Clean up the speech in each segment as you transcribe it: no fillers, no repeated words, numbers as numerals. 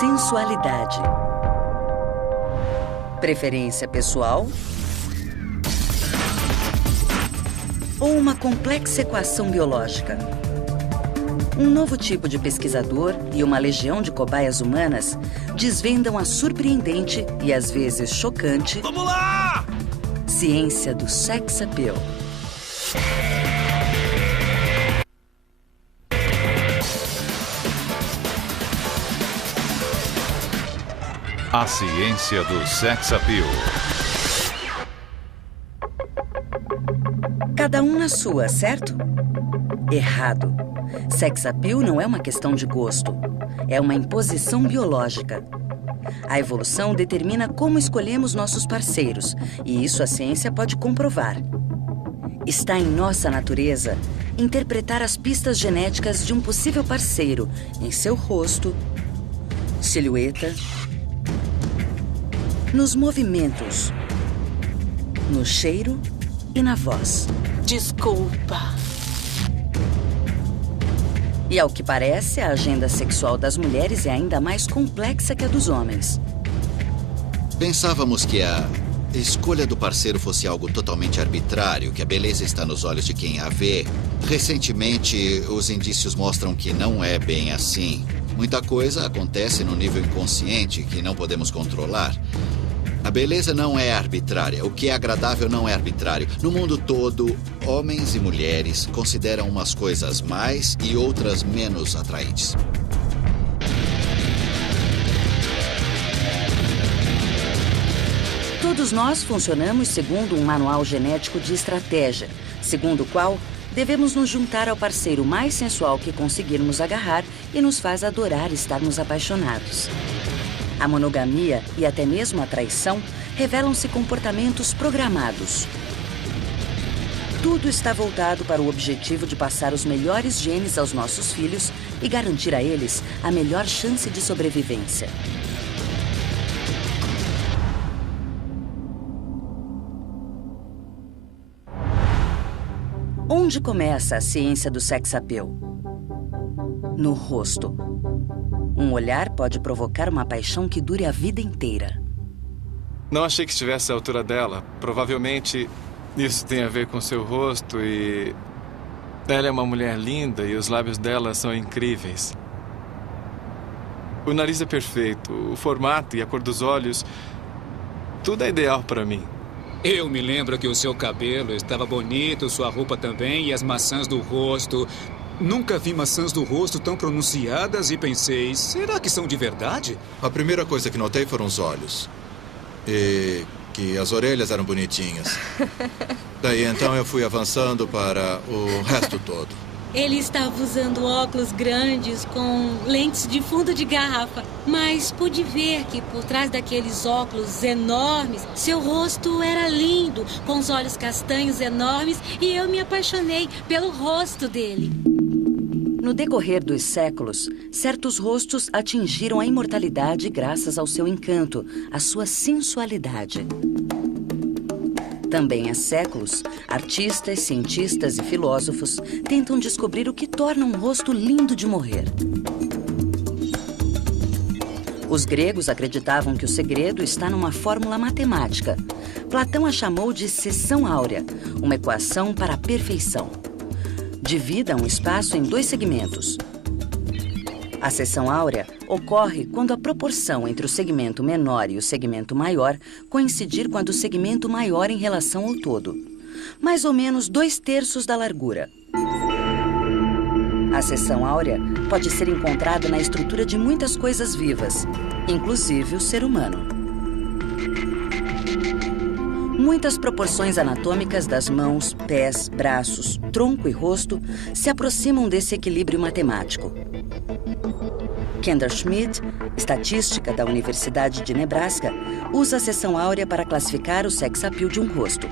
sensualidade. Preferência pessoal? Ou uma complexa equação biológica? Um novo tipo de pesquisador e uma legião de cobaias humanas desvendam a surpreendente e às vezes chocante... Vamos lá! Ciência do sex appeal. A ciência do sex appeal. Cada um na sua, certo? Errado. Sex appeal não é uma questão de gosto. É uma imposição biológica. A evolução determina como escolhemos nossos parceiros, e isso a ciência pode comprovar. Está em nossa natureza interpretar as pistas genéticas de um possível parceiro em seu rosto, silhueta, nos movimentos, no cheiro e na voz. Desculpa. E ao que parece, a agenda sexual das mulheres é ainda mais complexa que a dos homens. Pensávamos que a escolha do parceiro fosse algo totalmente arbitrário, que a beleza está nos olhos de quem a vê. Recentemente, os indícios mostram que não é bem assim. Muita coisa acontece no nível inconsciente que não podemos controlar. A beleza não é arbitrária. O que é agradável não é arbitrário. No mundo todo, homens e mulheres consideram umas coisas mais e outras menos atraentes. Todos nós funcionamos segundo um manual genético de estratégia, segundo o qual devemos nos juntar ao parceiro mais sensual que conseguirmos agarrar e nos faz adorar estarmos apaixonados. A monogamia e até mesmo a traição revelam-se comportamentos programados. Tudo está voltado para o objetivo de passar os melhores genes aos nossos filhos e garantir a eles a melhor chance de sobrevivência. Onde começa a ciência do sex appeal? No rosto. Um olhar pode provocar uma paixão que dure a vida inteira. Não achei que estivesse à altura dela. Provavelmente isso tem a ver com seu rosto e... Ela é uma mulher linda e os lábios dela são incríveis. O nariz é perfeito, o formato e a cor dos olhos... Tudo é ideal para mim. Eu me lembro que o seu cabelo estava bonito, sua roupa também e as maçãs do rosto... Nunca vi maçãs do rosto tão pronunciadas e pensei, será que são de verdade? A primeira coisa que notei foram os olhos. E que as orelhas eram bonitinhas. Daí então eu fui avançando para o resto todo. Ele estava usando óculos grandes com lentes de fundo de garrafa. Mas pude ver que por trás daqueles óculos enormes, seu rosto era lindo, com os olhos castanhos enormes, e eu me apaixonei pelo rosto dele. No decorrer dos séculos, certos rostos atingiram a imortalidade graças ao seu encanto, à sua sensualidade. Também há séculos, artistas, cientistas e filósofos tentam descobrir o que torna um rosto lindo de morrer. Os gregos acreditavam que o segredo está numa fórmula matemática. Platão a chamou de seção áurea, uma equação para a perfeição. Divida um espaço em dois segmentos. A seção áurea ocorre quando a proporção entre o segmento menor e o segmento maior coincidir com a do segmento maior em relação ao todo. Mais ou menos 2/3 da largura. A seção áurea pode ser encontrada na estrutura de muitas coisas vivas, inclusive o ser humano. Muitas proporções anatômicas das mãos, pés, braços, tronco e rosto se aproximam desse equilíbrio matemático. Kendall Schmidt, estatística da Universidade de Nebraska, usa a seção áurea para classificar o sex appeal de um rosto.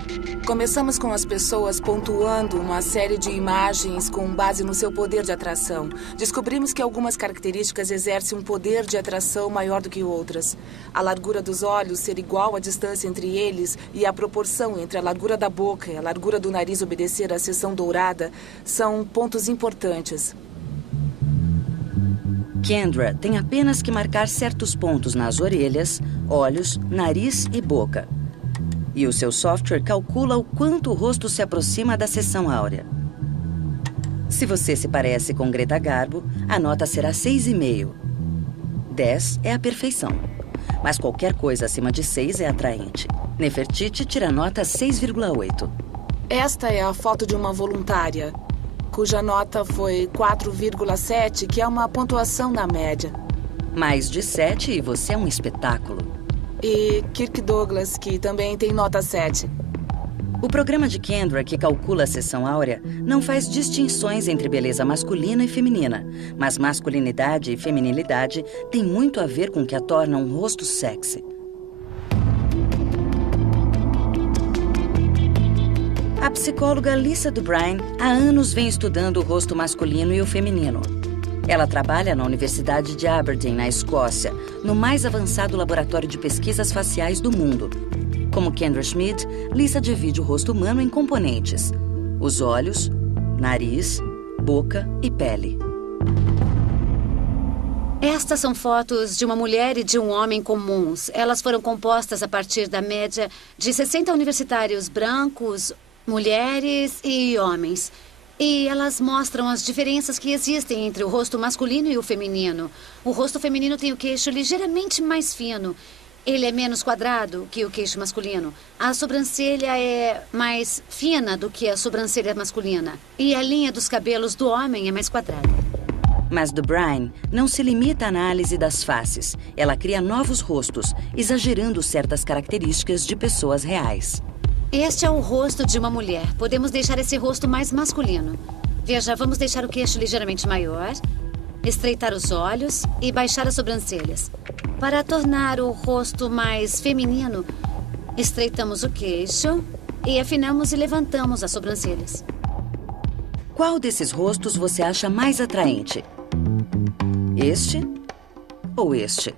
Começamos com as pessoas pontuando uma série de imagens com base no seu poder de atração. Descobrimos que algumas características exercem um poder de atração maior do que outras. A largura dos olhos ser igual à distância entre eles e a proporção entre a largura da boca e a largura do nariz obedecer à seção dourada são pontos importantes. Kendra tem apenas que marcar certos pontos nas orelhas, olhos, nariz e boca. E o seu software calcula o quanto o rosto se aproxima da seção áurea. Se você se parece com Greta Garbo, a nota será 6,5. 10 é a perfeição. Mas qualquer coisa acima de 6 é atraente. Nefertiti tira nota 6,8. Esta é a foto de uma voluntária, cuja nota foi 4,7, que é uma pontuação na média. Mais de 7 e você é um espetáculo. E Kirk Douglas, que também tem nota 7. O programa de Kendra, que calcula a seção áurea, não faz distinções entre beleza masculina e feminina, mas masculinidade e feminilidade têm muito a ver com o que a torna um rosto sexy. A psicóloga Lisa DuBrine há anos vem estudando o rosto masculino e o feminino. Ela trabalha na Universidade de Aberdeen, na Escócia, no mais avançado laboratório de pesquisas faciais do mundo. Como Kendra Schmid, Lisa divide o rosto humano em componentes: os olhos, nariz, boca e pele. Estas são fotos de uma mulher e de um homem comuns. Elas foram compostas a partir da média de 60 universitários brancos, mulheres e homens. E elas mostram as diferenças que existem entre o rosto masculino e o feminino. O rosto feminino tem o queixo ligeiramente mais fino. Ele é menos quadrado que o queixo masculino. A sobrancelha é mais fina do que a sobrancelha masculina. E a linha dos cabelos do homem é mais quadrada. Mas DuBrine não se limita à análise das faces. Ela cria novos rostos, exagerando certas características de pessoas reais. Este é o rosto de uma mulher. Podemos deixar esse rosto mais masculino. Veja, vamos deixar o queixo ligeiramente maior, estreitar os olhos e baixar as sobrancelhas. Para tornar o rosto mais feminino, estreitamos o queixo e afinamos e levantamos as sobrancelhas. Qual desses rostos você acha mais atraente? Este ou este?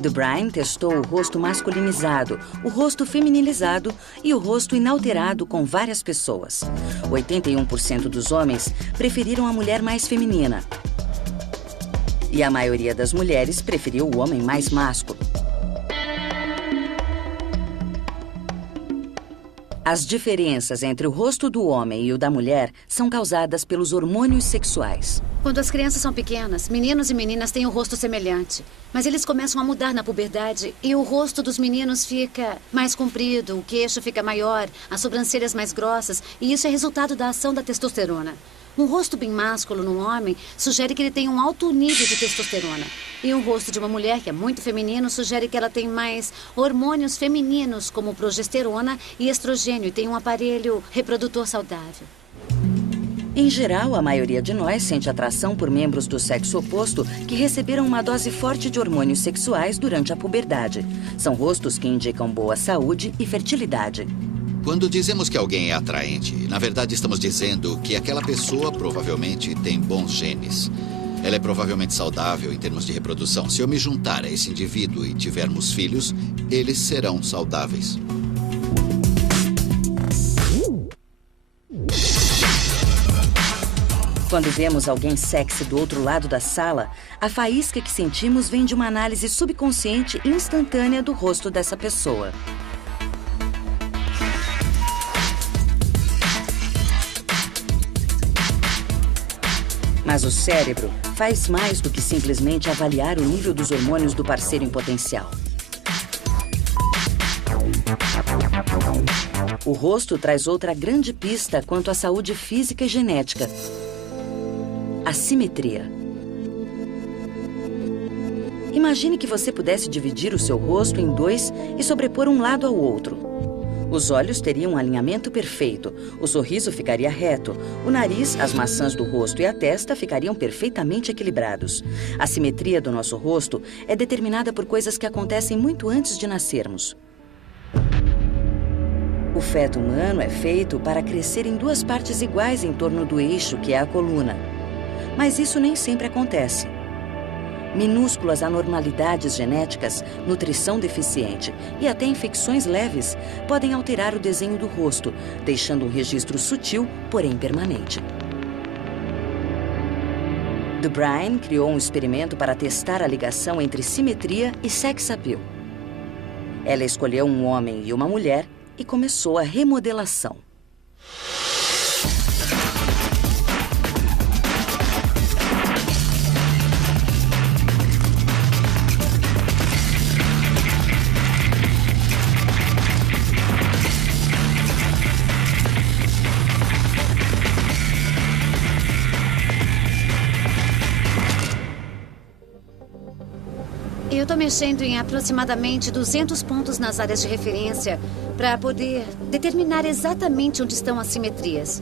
DuBrine testou o rosto masculinizado, o rosto feminilizado e o rosto inalterado com várias pessoas. 81% dos homens preferiram a mulher mais feminina. E a maioria das mulheres preferiu o homem mais másculo. As diferenças entre o rosto do homem e o da mulher são causadas pelos hormônios sexuais. Quando as crianças são pequenas, meninos e meninas têm um rosto semelhante. Mas eles começam a mudar na puberdade e o rosto dos meninos fica mais comprido, o queixo fica maior, as sobrancelhas mais grossas, e isso é resultado da ação da testosterona. Um rosto bem másculo num homem sugere que ele tem um alto nível de testosterona. E um rosto de uma mulher que é muito feminino sugere que ela tem mais hormônios femininos, como progesterona e estrogênio, e tem um aparelho reprodutor saudável. Em geral, a maioria de nós sente atração por membros do sexo oposto que receberam uma dose forte de hormônios sexuais durante a puberdade. São rostos que indicam boa saúde e fertilidade. Quando dizemos que alguém é atraente, na verdade estamos dizendo que aquela pessoa provavelmente tem bons genes. Ela é provavelmente saudável em termos de reprodução. Se eu me juntar a esse indivíduo e tivermos filhos, eles serão saudáveis. Quando vemos alguém sexy do outro lado da sala, a faísca que sentimos vem de uma análise subconsciente e instantânea do rosto dessa pessoa. Mas o cérebro faz mais do que simplesmente avaliar o nível dos hormônios do parceiro em potencial. O rosto traz outra grande pista quanto à saúde física e genética: a simetria. Imagine que você pudesse dividir o seu rosto em dois e sobrepor um lado ao outro. Os olhos teriam um alinhamento perfeito, o sorriso ficaria reto, o nariz, as maçãs do rosto e a testa ficariam perfeitamente equilibrados. A simetria do nosso rosto é determinada por coisas que acontecem muito antes de nascermos. O feto humano é feito para crescer em duas partes iguais em torno do eixo, que é a coluna. Mas isso nem sempre acontece. Minúsculas anormalidades genéticas, nutrição deficiente e até infecções leves podem alterar o desenho do rosto, deixando um registro sutil, porém permanente. Dubrine criou um experimento para testar a ligação entre simetria e sex appeal. Ela escolheu um homem e uma mulher e começou a remodelação. Eu estou mexendo em aproximadamente 200 pontos nas áreas de referência para poder determinar exatamente onde estão as simetrias.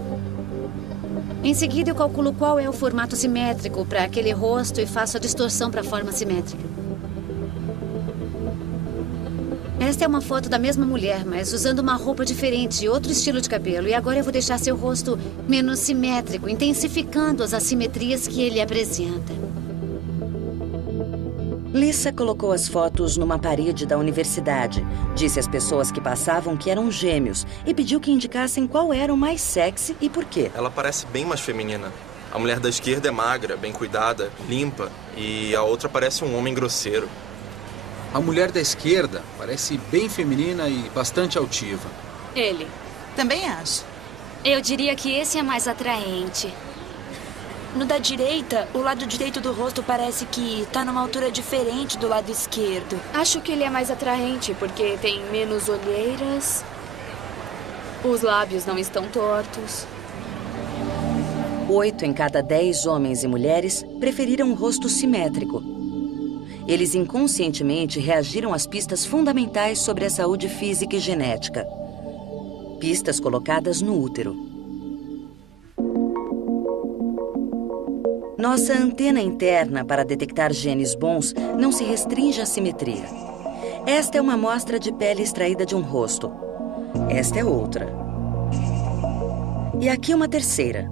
Em seguida, eu calculo qual é o formato simétrico para aquele rosto e faço a distorção para a forma simétrica. Esta é uma foto da mesma mulher, mas usando uma roupa diferente e outro estilo de cabelo. E agora eu vou deixar seu rosto menos simétrico, intensificando as assimetrias que ele apresenta. Lisa colocou as fotos numa parede da universidade, disse às pessoas que passavam que eram gêmeos e pediu que indicassem qual era o mais sexy e por quê. Ela parece bem mais feminina. A mulher da esquerda é magra, bem cuidada, limpa, e a outra parece um homem grosseiro. A mulher da esquerda parece bem feminina e bastante altiva. Ele. Também acho. Eu diria que esse é mais atraente. No da direita, o lado direito do rosto parece que tá numa altura diferente do lado esquerdo. Acho que ele é mais atraente porque tem menos olheiras, os lábios não estão tortos. 8 em cada 10 homens e mulheres preferiram um rosto simétrico. Eles inconscientemente reagiram às pistas fundamentais sobre a saúde física e genética. Pistas colocadas no útero. Nossa antena interna para detectar genes bons não se restringe à simetria. Esta é uma amostra de pele extraída de um rosto. Esta é outra. E aqui uma terceira.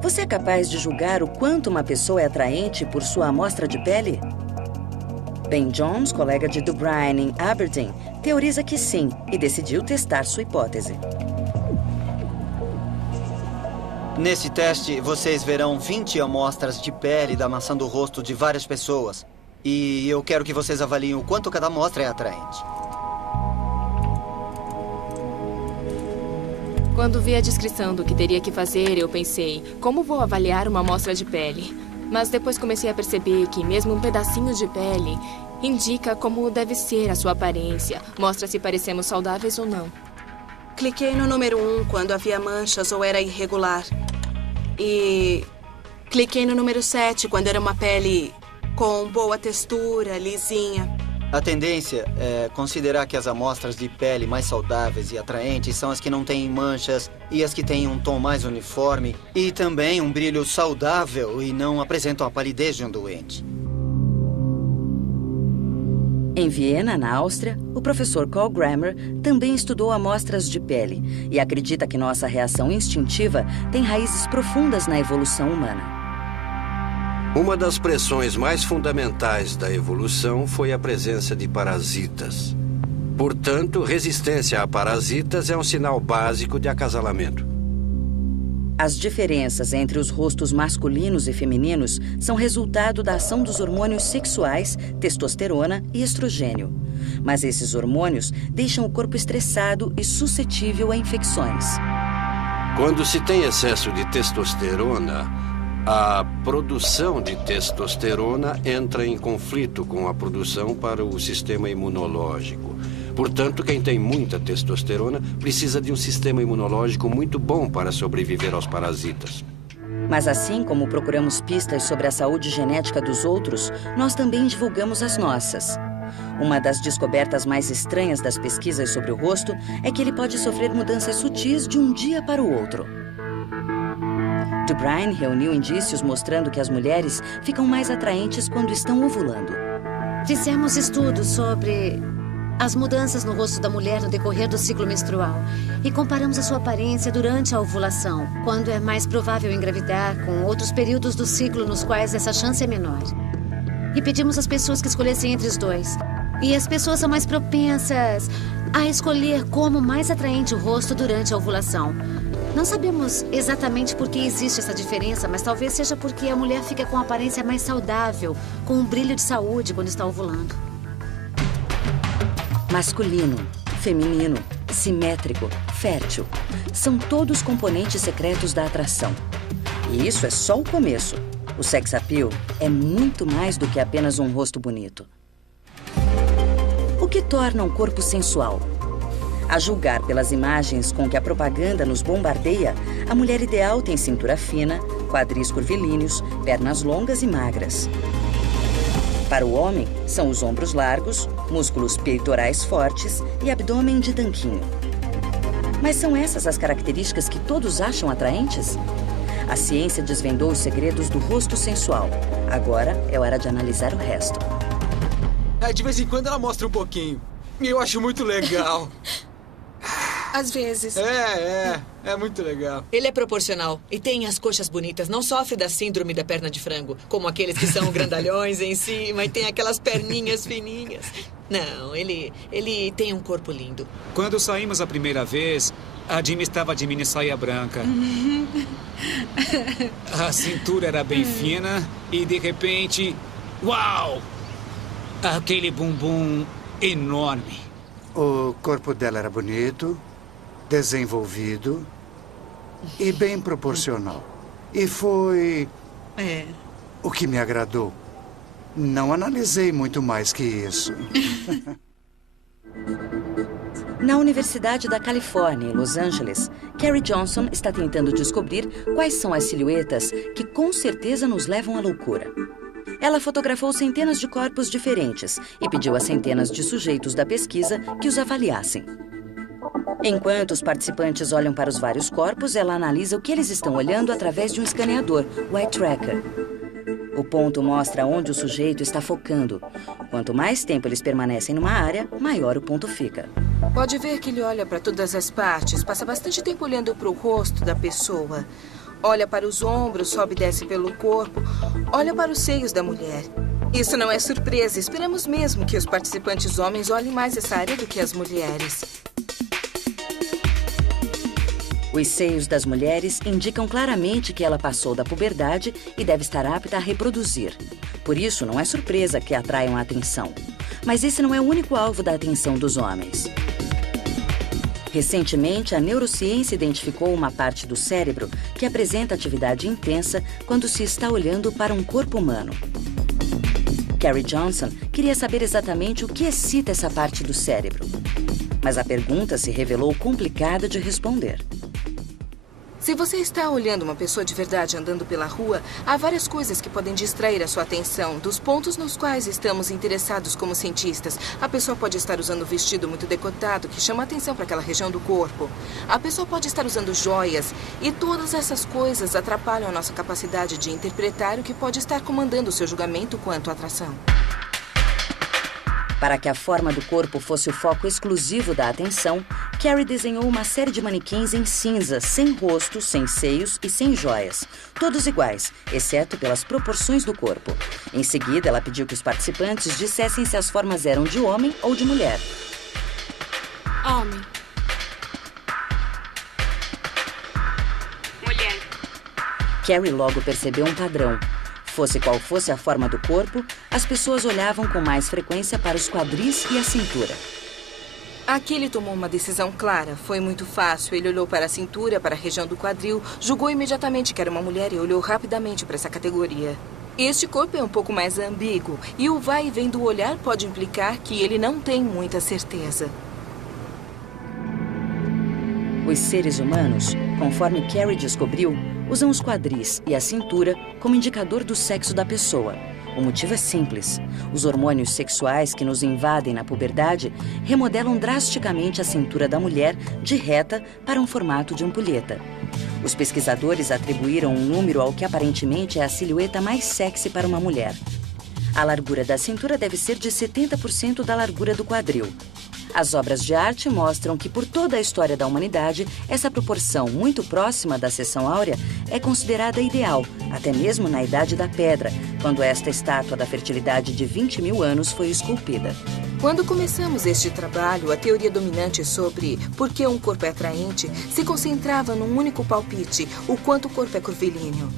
Você é capaz de julgar o quanto uma pessoa é atraente por sua amostra de pele? Ben Jones, colega de Dubrine em Aberdeen, teoriza que sim e decidiu testar sua hipótese. Nesse teste, vocês verão 20 amostras de pele da maçã do rosto de várias pessoas. E eu quero que vocês avaliem o quanto cada amostra é atraente. Quando vi a descrição do que teria que fazer, eu pensei, como vou avaliar uma amostra de pele? Mas depois comecei a perceber que mesmo um pedacinho de pele indica como deve ser a sua aparência, mostra se parecemos saudáveis ou não. Cliquei no número 1 quando havia manchas ou era irregular. E cliquei no número 7 quando era uma pele com boa textura, lisinha. A tendência é considerar que as amostras de pele mais saudáveis e atraentes são as que não têm manchas e as que têm um tom mais uniforme e também um brilho saudável e não apresentam a palidez de um doente. Em Viena, na Áustria, o professor Carl Grammer também estudou amostras de pele e acredita que nossa reação instintiva tem raízes profundas na evolução humana. Uma das pressões mais fundamentais da evolução foi a presença de parasitas. Portanto, resistência a parasitas é um sinal básico de acasalamento. As diferenças entre os rostos masculinos e femininos são resultado da ação dos hormônios sexuais, testosterona e estrogênio. Mas esses hormônios deixam o corpo estressado e suscetível a infecções. Quando se tem excesso de testosterona, a produção de testosterona entra em conflito com a produção para o sistema imunológico. Portanto, quem tem muita testosterona precisa de um sistema imunológico muito bom para sobreviver aos parasitas. Mas assim como procuramos pistas sobre a saúde genética dos outros, nós também divulgamos as nossas. Uma das descobertas mais estranhas das pesquisas sobre o rosto é que ele pode sofrer mudanças sutis de um dia para o outro. Dubrine reuniu indícios mostrando que as mulheres ficam mais atraentes quando estão ovulando. Fizemos estudos sobre as mudanças no rosto da mulher no decorrer do ciclo menstrual e comparamos a sua aparência durante a ovulação, quando é mais provável engravidar, com outros períodos do ciclo nos quais essa chance é menor. E pedimos às pessoas que escolhessem entre os dois. E as pessoas são mais propensas a escolher como mais atraente o rosto durante a ovulação. Não sabemos exatamente por que existe essa diferença, mas talvez seja porque a mulher fica com a aparência mais saudável, com um brilho de saúde quando está ovulando. Masculino, feminino, simétrico, fértil. São todos componentes secretos da atração. E isso é só o começo. O sex appeal é muito mais do que apenas um rosto bonito. O que torna um corpo sensual? A julgar pelas imagens com que a propaganda nos bombardeia, a mulher ideal tem cintura fina, quadris curvilíneos, pernas longas e magras. Para o homem, são os ombros largos, músculos peitorais fortes e abdômen de tanquinho. Mas são essas as características que todos acham atraentes? A ciência desvendou os segredos do rosto sensual. Agora é hora de analisar o resto. De vez em quando ela mostra um pouquinho. E eu acho muito legal. Às vezes. É muito legal. Ele é proporcional e tem as coxas bonitas. Não sofre da síndrome da perna de frango, como aqueles que são grandalhões em cima e tem aquelas perninhas fininhas. Não, ele tem um corpo lindo. Quando saímos a primeira vez, a Jimmy estava de mini saia branca. A cintura era bem fina e, de repente, uau! Aquele bumbum enorme. O corpo dela era bonito, desenvolvido e bem proporcional. E foi o que me agradou. Não analisei muito mais que isso. Na Universidade da Califórnia, em Los Angeles, Carrie Johnson está tentando descobrir quais são as silhuetas que com certeza nos levam à loucura. Ela fotografou centenas de corpos diferentes e pediu a centenas de sujeitos da pesquisa que os avaliassem. Enquanto os participantes olham para os vários corpos, ela analisa o que eles estão olhando através de um escaneador, o eye tracker. O ponto mostra onde o sujeito está focando. Quanto mais tempo eles permanecem numa área, maior o ponto fica. Pode ver que ele olha para todas as partes, passa bastante tempo olhando para o rosto da pessoa. Olha para os ombros, sobe e desce pelo corpo, olha para os seios da mulher. Isso não é surpresa, esperamos mesmo que os participantes homens olhem mais essa área do que as mulheres. Os seios das mulheres indicam claramente que ela passou da puberdade e deve estar apta a reproduzir. Por isso, não é surpresa que atraiam a atenção. Mas esse não é o único alvo da atenção dos homens. Recentemente, a neurociência identificou uma parte do cérebro que apresenta atividade intensa quando se está olhando para um corpo humano. Carrie Johnson queria saber exatamente o que excita essa parte do cérebro. Mas a pergunta se revelou complicada de responder. Se você está olhando uma pessoa de verdade andando pela rua, há várias coisas que podem distrair a sua atenção dos pontos nos quais estamos interessados como cientistas. A pessoa pode estar usando um vestido muito decotado que chama atenção para aquela região do corpo. A pessoa pode estar usando joias e todas essas coisas atrapalham a nossa capacidade de interpretar o que pode estar comandando o seu julgamento quanto à atração. Para que a forma do corpo fosse o foco exclusivo da atenção, Carrie desenhou uma série de manequins em cinza, sem rosto, sem seios e sem joias. Todos iguais, exceto pelas proporções do corpo. Em seguida, ela pediu que os participantes dissessem se as formas eram de homem ou de mulher. Homem. Mulher. Carrie logo percebeu um padrão. Fosse qual fosse a forma do corpo, as pessoas olhavam com mais frequência para os quadris e a cintura. Aqui ele tomou uma decisão clara. Foi muito fácil. Ele olhou para a cintura, para a região do quadril, julgou imediatamente que era uma mulher e olhou rapidamente para essa categoria. Este corpo é um pouco mais ambíguo e o vai e vem do olhar pode implicar que ele não tem muita certeza. Os seres humanos, conforme Carrie descobriu, usam os quadris e a cintura como indicador do sexo da pessoa. O motivo é simples. Os hormônios sexuais que nos invadem na puberdade remodelam drasticamente a cintura da mulher de reta para um formato de ampulheta. Os pesquisadores atribuíram um número ao que aparentemente é a silhueta mais sexy para uma mulher. A largura da cintura deve ser de 70% da largura do quadril. As obras de arte mostram que, por toda a história da humanidade, essa proporção muito próxima da seção áurea é considerada ideal, até mesmo na Idade da Pedra, quando esta estátua da fertilidade de 20 mil anos foi esculpida. Quando começamos este trabalho, a teoria dominante sobre por que um corpo é atraente se concentrava num único palpite, o quanto o corpo é curvilíneo.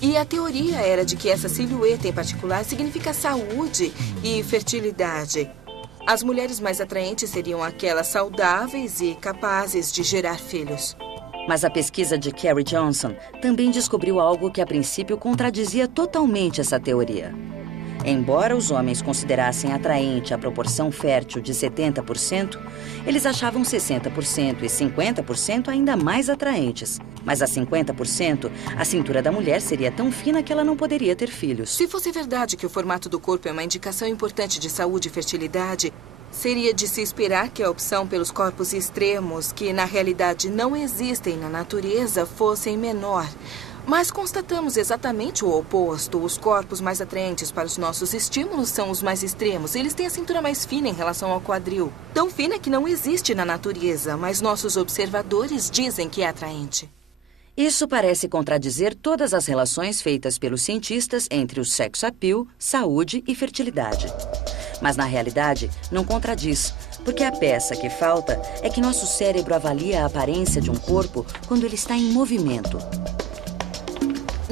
E a teoria era de que essa silhueta em particular significa saúde e fertilidade. As mulheres mais atraentes seriam aquelas saudáveis e capazes de gerar filhos. Mas a pesquisa de Carrie Johnson também descobriu algo que a princípio contradizia totalmente essa teoria. Embora os homens considerassem atraente a proporção fértil de 70%, eles achavam 60% e 50% ainda mais atraentes. Mas a 50%, a cintura da mulher seria tão fina que ela não poderia ter filhos. Se fosse verdade que o formato do corpo é uma indicação importante de saúde e fertilidade, seria de se esperar que a opção pelos corpos extremos, que na realidade não existem na natureza, fossem menor. Mas constatamos exatamente o oposto. Os corpos mais atraentes para os nossos estímulos são os mais extremos. Eles têm a cintura mais fina em relação ao quadril. Tão fina que não existe na natureza, mas nossos observadores dizem que é atraente. Isso parece contradizer todas as relações feitas pelos cientistas entre o sex appeal, saúde e fertilidade. Mas, na realidade, não contradiz, porque a peça que falta é que nosso cérebro avalia a aparência de um corpo quando ele está em movimento.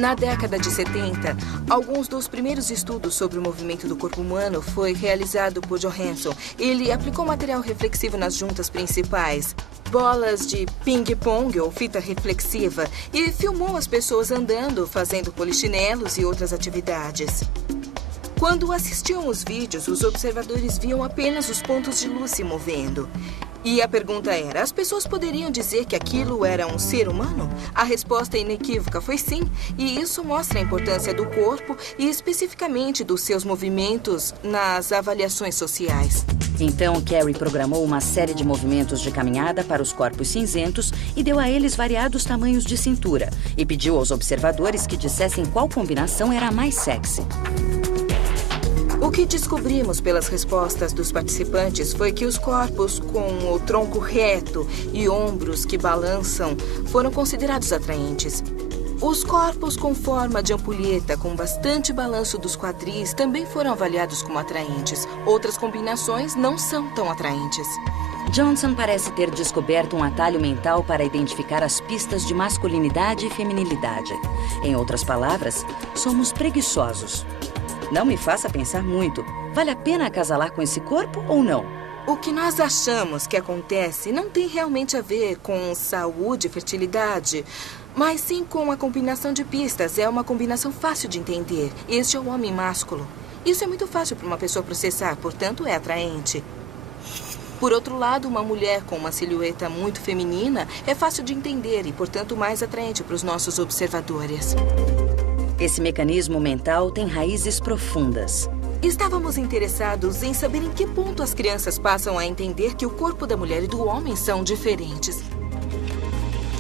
Na década de 70, alguns dos primeiros estudos sobre o movimento do corpo humano foi realizado por Johansson. Ele aplicou material reflexivo nas juntas principais, bolas de ping-pong ou fita reflexiva, e filmou as pessoas andando, fazendo polichinelos e outras atividades. Quando assistiam os vídeos, os observadores viam apenas os pontos de luz se movendo. E a pergunta era, as pessoas poderiam dizer que aquilo era um ser humano? A resposta inequívoca foi sim, e isso mostra a importância do corpo e especificamente dos seus movimentos nas avaliações sociais. Então, Carrie programou uma série de movimentos de caminhada para os corpos cinzentos e deu a eles variados tamanhos de cintura e pediu aos observadores que dissessem qual combinação era a mais sexy. O que descobrimos pelas respostas dos participantes foi que os corpos com o tronco reto e ombros que balançam foram considerados atraentes. Os corpos com forma de ampulheta, com bastante balanço dos quadris, também foram avaliados como atraentes. Outras combinações não são tão atraentes. Johnson parece ter descoberto um atalho mental para identificar as pistas de masculinidade e feminilidade. Em outras palavras, somos preguiçosos. Não me faça pensar muito. Vale a pena acasalar com esse corpo ou não? O que nós achamos que acontece não tem realmente a ver com saúde e fertilidade, mas sim com a combinação de pistas. É uma combinação fácil de entender. Este é o homem másculo. Isso é muito fácil para uma pessoa processar, portanto é atraente. Por outro lado, uma mulher com uma silhueta muito feminina é fácil de entender e, portanto, mais atraente para os nossos observadores. Esse mecanismo mental tem raízes profundas. Estávamos interessados em saber em que ponto as crianças passam a entender que o corpo da mulher e do homem são diferentes.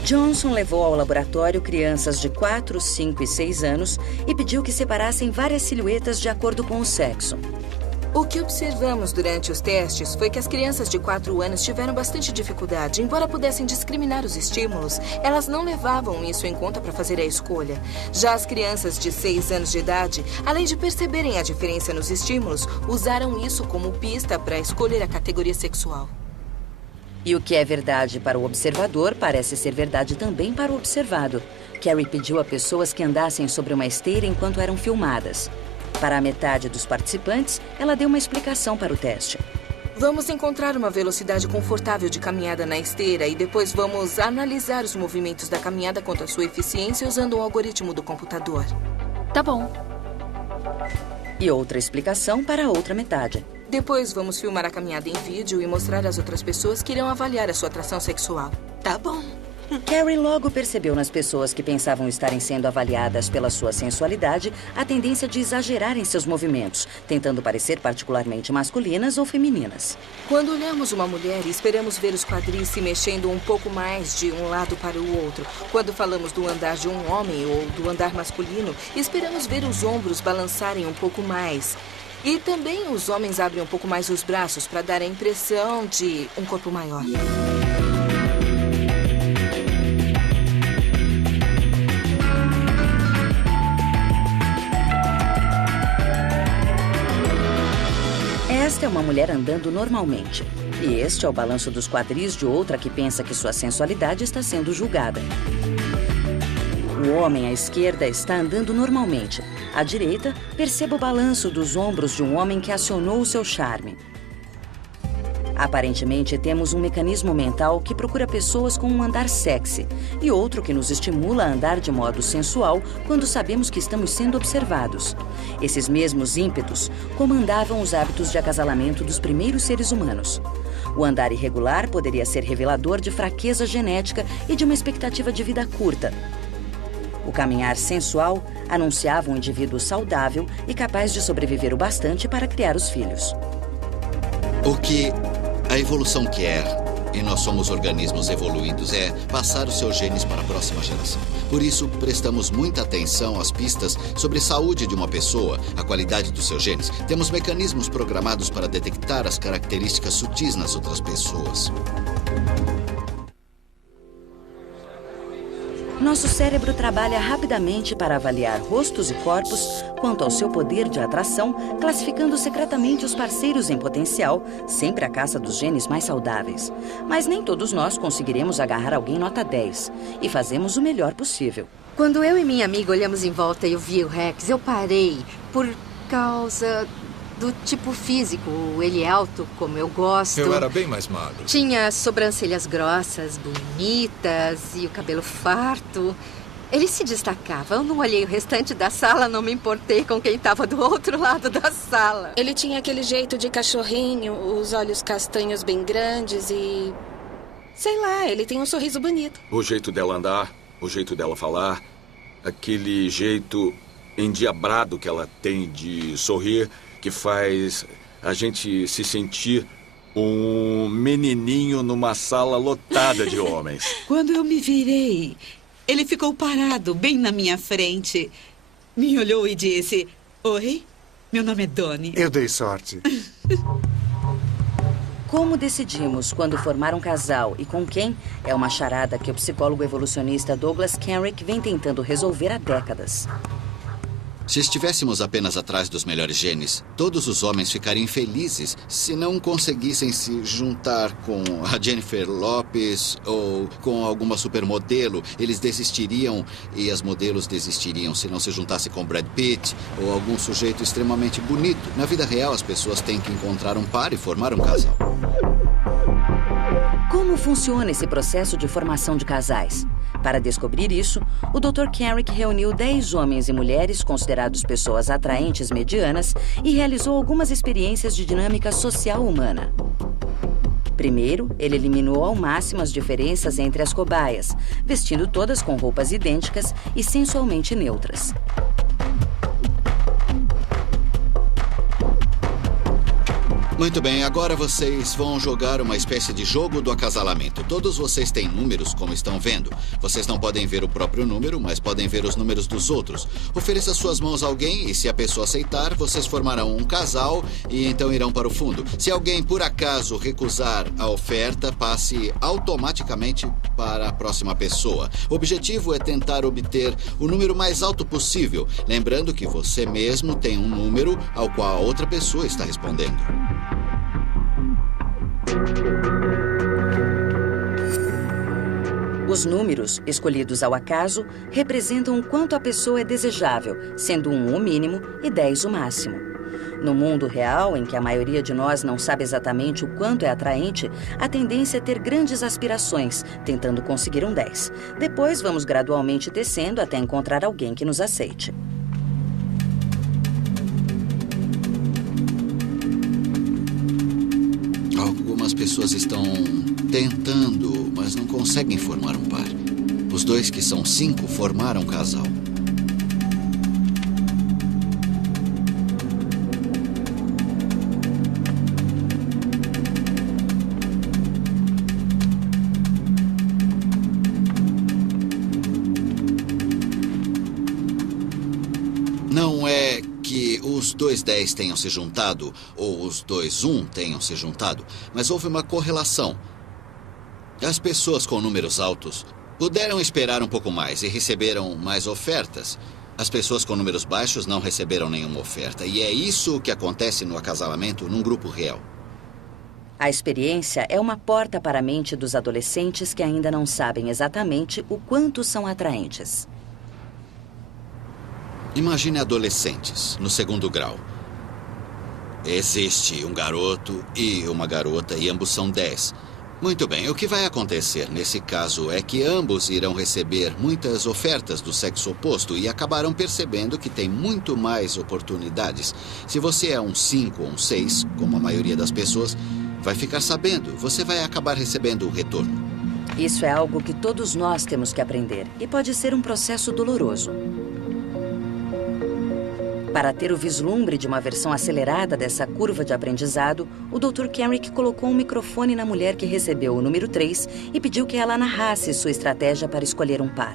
Johnson levou ao laboratório crianças de 4, 5 e 6 anos e pediu que separassem várias silhuetas de acordo com o sexo. O que observamos durante os testes foi que as crianças de 4 anos tiveram bastante dificuldade. Embora pudessem discriminar os estímulos, elas não levavam isso em conta para fazer a escolha. Já as crianças de 6 anos de idade, além de perceberem a diferença nos estímulos, usaram isso como pista para escolher a categoria sexual. E o que é verdade para o observador parece ser verdade também para o observado. Carrie pediu a pessoas que andassem sobre uma esteira enquanto eram filmadas. Para a metade dos participantes, ela deu uma explicação para o teste. Vamos encontrar uma velocidade confortável de caminhada na esteira e depois vamos analisar os movimentos da caminhada quanto à sua eficiência usando um algoritmo do computador. Tá bom. E outra explicação para a outra metade. Depois vamos filmar a caminhada em vídeo e mostrar às outras pessoas que irão avaliar a sua atração sexual. Tá bom. Carrie logo percebeu nas pessoas que pensavam estarem sendo avaliadas pela sua sensualidade a tendência de exagerar em seus movimentos, tentando parecer particularmente masculinas ou femininas. Quando olhamos uma mulher, esperamos ver os quadris se mexendo um pouco mais de um lado para o outro. Quando falamos do andar de um homem ou do andar masculino, esperamos ver os ombros balançarem um pouco mais. E também os homens abrem um pouco mais os braços para dar a impressão de um corpo maior. Esta é uma mulher andando normalmente. E este é o balanço dos quadris de outra que pensa que sua sensualidade está sendo julgada. O homem à esquerda está andando normalmente. À direita, perceba o balanço dos ombros de um homem que acionou o seu charme. Aparentemente, temos um mecanismo mental que procura pessoas com um andar sexy e outro que nos estimula a andar de modo sensual quando sabemos que estamos sendo observados. Esses mesmos ímpetos comandavam os hábitos de acasalamento dos primeiros seres humanos. O andar irregular poderia ser revelador de fraqueza genética e de uma expectativa de vida curta. O caminhar sensual anunciava um indivíduo saudável e capaz de sobreviver o bastante para criar os filhos. O que a evolução quer, e nós somos organismos evoluídos, é passar os seus genes para a próxima geração. Por isso, prestamos muita atenção às pistas sobre a saúde de uma pessoa, a qualidade dos seus genes. Temos mecanismos programados para detectar as características sutis nas outras pessoas. Nosso cérebro trabalha rapidamente para avaliar rostos e corpos quanto ao seu poder de atração, classificando secretamente os parceiros em potencial, sempre à caça dos genes mais saudáveis. Mas nem todos nós conseguiremos agarrar alguém nota 10, e fazemos o melhor possível. Quando eu e minha amiga olhamos em volta e eu vi o Rex, eu parei por causa do tipo físico. Ele é alto, como eu gosto. Eu era bem mais magro. Tinha sobrancelhas grossas, bonitas e o cabelo farto. Ele se destacava. Eu não olhei o restante da sala, não me importei com quem estava do outro lado da sala. Ele tinha aquele jeito de cachorrinho, os olhos castanhos bem grandes e... sei lá, ele tem um sorriso bonito. O jeito dela andar, o jeito dela falar, aquele jeito endiabrado que ela tem de sorrir, que faz a gente se sentir um menininho numa sala lotada de homens. Quando eu me virei, ele ficou parado bem na minha frente. Me olhou e disse: "Oi, meu nome é Donnie." Eu dei sorte. Como decidimos quando formar um casal e com quem é uma charada que o psicólogo evolucionista Douglas Kenrick vem tentando resolver há décadas. Se estivéssemos apenas atrás dos melhores genes, todos os homens ficariam infelizes se não conseguissem se juntar com a Jennifer Lopez ou com alguma supermodelo. Eles desistiriam e as modelos desistiriam se não se juntasse com Brad Pitt ou algum sujeito extremamente bonito. Na vida real, as pessoas têm que encontrar um par e formar um casal. Como funciona esse processo de formação de casais? Para descobrir isso, o Dr. Kenrick reuniu 10 homens e mulheres considerados pessoas atraentes medianas e realizou algumas experiências de dinâmica social humana. Primeiro, ele eliminou ao máximo as diferenças entre as cobaias, vestindo todas com roupas idênticas e sensualmente neutras. Muito bem, agora vocês vão jogar uma espécie de jogo do acasalamento. Todos vocês têm números, como estão vendo. Vocês não podem ver o próprio número, mas podem ver os números dos outros. Ofereça suas mãos a alguém e, se a pessoa aceitar, vocês formarão um casal e então irão para o fundo. Se alguém, por acaso, recusar a oferta, passe automaticamente para a próxima pessoa. O objetivo é tentar obter o número mais alto possível, lembrando que você mesmo tem um número ao qual a outra pessoa está respondendo. Os números, escolhidos ao acaso, representam o quanto a pessoa é desejável, sendo 1 o mínimo e 10 o máximo. No mundo real, em que a maioria de nós não sabe exatamente o quanto é atraente, a tendência é ter grandes aspirações, tentando conseguir um 10. Depois, vamos gradualmente descendo até encontrar alguém que nos aceite. Algumas pessoas estão tentando, mas não conseguem formar um par. Os dois que são 5 formaram um casal. Não é que os 2 10 tenham se juntado ou os 2 1 tenham se juntado, mas houve uma correlação. As pessoas com números altos puderam esperar um pouco mais e receberam mais ofertas. As pessoas com números baixos não receberam nenhuma oferta. E é isso que acontece no acasalamento num grupo real. A experiência é uma porta para a mente dos adolescentes que ainda não sabem exatamente o quanto são atraentes. Imagine adolescentes, no 2º grau. Existe um garoto e uma garota e ambos são 10. Muito bem, o que vai acontecer nesse caso é que ambos irão receber muitas ofertas do sexo oposto e acabarão percebendo que tem muito mais oportunidades. Se você é um 5 ou um 6, como a maioria das pessoas, vai ficar sabendo, você vai acabar recebendo o retorno. Isso é algo que todos nós temos que aprender e pode ser um processo doloroso. Para ter o vislumbre de uma versão acelerada dessa curva de aprendizado, o Dr. Kenrick colocou um microfone na mulher que recebeu o número 3 e pediu que ela narrasse sua estratégia para escolher um par.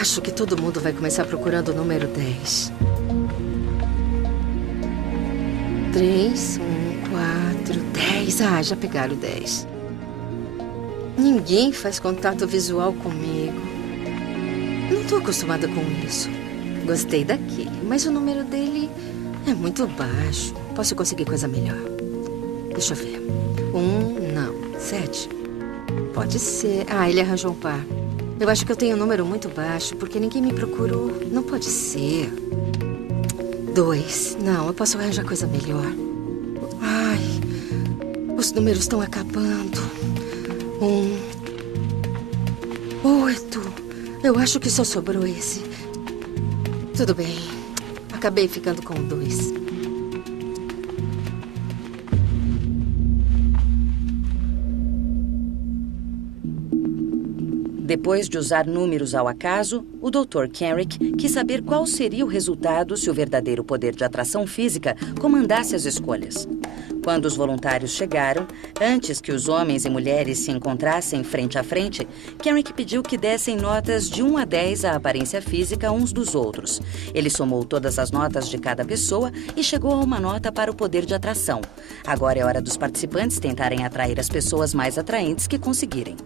Acho que todo mundo vai começar procurando o número 10. 3, 1, 4, 10. Ah, já pegaram o 10. Ninguém faz contato visual comigo. Não estou acostumada com isso. Gostei daquele, mas o número dele é muito baixo. Posso conseguir coisa melhor. Deixa eu ver. 1, não. 7. Pode ser. Ah, ele arranjou um par. Eu acho que eu tenho um número muito baixo, porque ninguém me procurou. Não pode ser. 2. Não, eu posso arranjar coisa melhor. Ai, os números estão acabando. 1. 8. Eu acho que só sobrou esse. Tudo bem. Acabei ficando com 2. Depois de usar números ao acaso, o Dr. Kenrick quis saber qual seria o resultado se o verdadeiro poder de atração física comandasse as escolhas. Quando os voluntários chegaram, antes que os homens e mulheres se encontrassem frente a frente, Kenrick pediu que dessem notas de 1 a 10 à aparência física uns dos outros. Ele somou todas as notas de cada pessoa e chegou a uma nota para o poder de atração. Agora é hora dos participantes tentarem atrair as pessoas mais atraentes que conseguirem.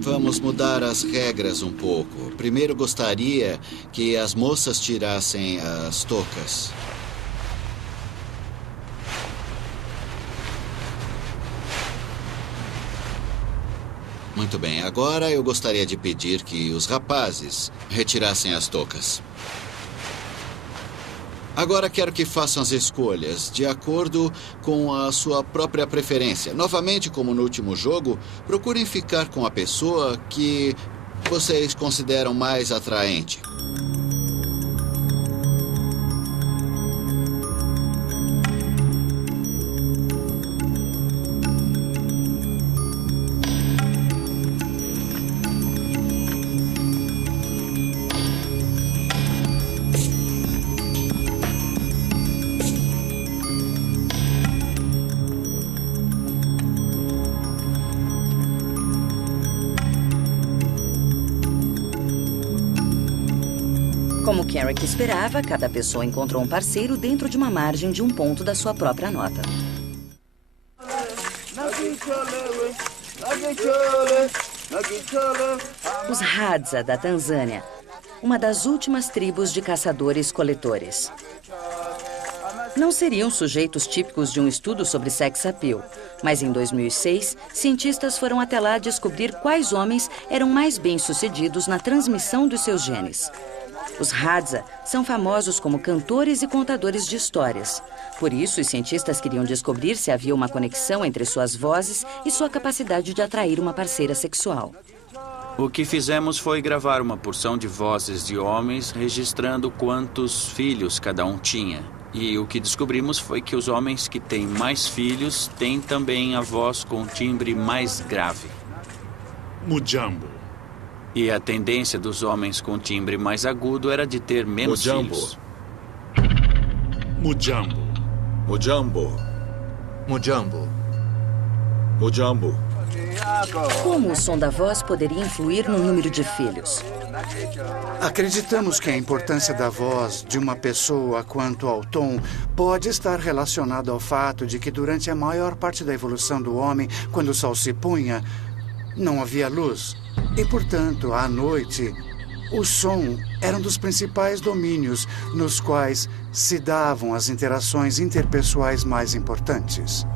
Vamos mudar as regras um pouco. Primeiro gostaria que as moças tirassem as toucas. Muito bem, agora eu gostaria de pedir que os rapazes retirassem as toucas. Agora quero que façam as escolhas de acordo com a sua própria preferência. Novamente, como no último jogo, procurem ficar com a pessoa que vocês consideram mais atraente. Como Kenrick esperava, cada pessoa encontrou um parceiro dentro de uma margem de 1 ponto da sua própria nota. Os Hadza, da Tanzânia, uma das últimas tribos de caçadores-coletores. Não seriam sujeitos típicos de um estudo sobre sex appeal, mas em 2006, cientistas foram até lá descobrir quais homens eram mais bem-sucedidos na transmissão dos seus genes. Os Hadza são famosos como cantores e contadores de histórias. Por isso, os cientistas queriam descobrir se havia uma conexão entre suas vozes e sua capacidade de atrair uma parceira sexual. O que fizemos foi gravar uma porção de vozes de homens, registrando quantos filhos cada um tinha. E o que descobrimos foi que os homens que têm mais filhos têm também a voz com timbre mais grave. Mujambo. E a tendência dos homens com timbre mais agudo era de ter menos filhos. Mujambo. Mujambo. Mujambo. Mujambo. Como o som da voz poderia influir no número de filhos? Acreditamos que a importância da voz de uma pessoa quanto ao tom pode estar relacionado ao fato de que durante a maior parte da evolução do homem, quando o sol se punha, não havia luz. E, portanto, à noite, o som era um dos principais domínios nos quais se davam as interações interpessoais mais importantes.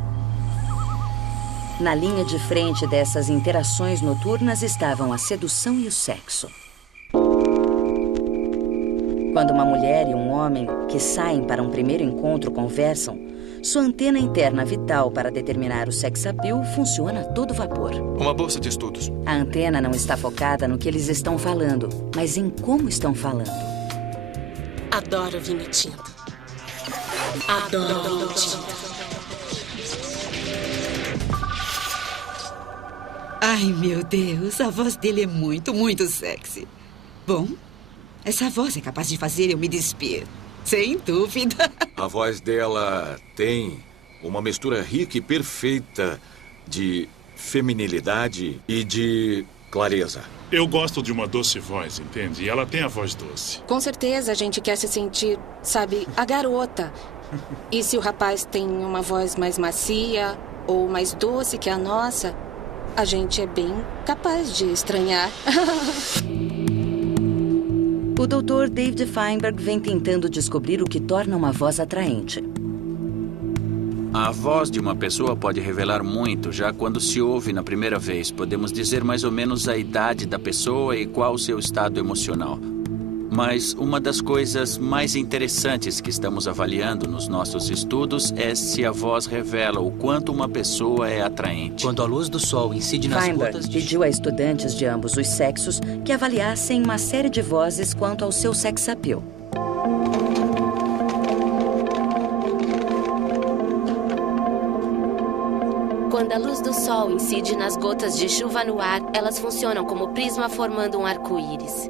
Na linha de frente dessas interações noturnas estavam a sedução e o sexo. Quando uma mulher e um homem que saem para um primeiro encontro conversam, sua antena interna vital para determinar o sex appeal funciona a todo vapor. Uma bolsa de estudos. A antena não está focada no que eles estão falando, mas em como estão falando. Adoro vinho tinto. Adoro vinho tinto. Ai, meu Deus, a voz dele é muito, muito sexy. Bom, essa voz é capaz de fazer eu me despir. Sem dúvida. A voz dela tem uma mistura rica e perfeita de feminilidade e de clareza. Eu gosto de uma doce voz, entende? E ela tem a voz doce. Com certeza a gente quer se sentir, sabe, a garota. E se o rapaz tem uma voz mais macia ou mais doce que a nossa, a gente é bem capaz de estranhar. O Dr. David Feinberg vem tentando descobrir o que torna uma voz atraente. A voz de uma pessoa pode revelar muito, já quando se ouve na primeira vez. Podemos dizer mais ou menos a idade da pessoa e qual o seu estado emocional. Mas uma das coisas mais interessantes que estamos avaliando nos nossos estudos é se a voz revela o quanto uma pessoa é atraente. Quando a luz do sol incide nas Feinberg gotas de... pediu a estudantes de ambos os sexos que avaliassem uma série de vozes quanto ao seu sex appeal. Quando a luz do sol incide nas gotas de chuva no ar, elas funcionam como prisma formando um arco-íris.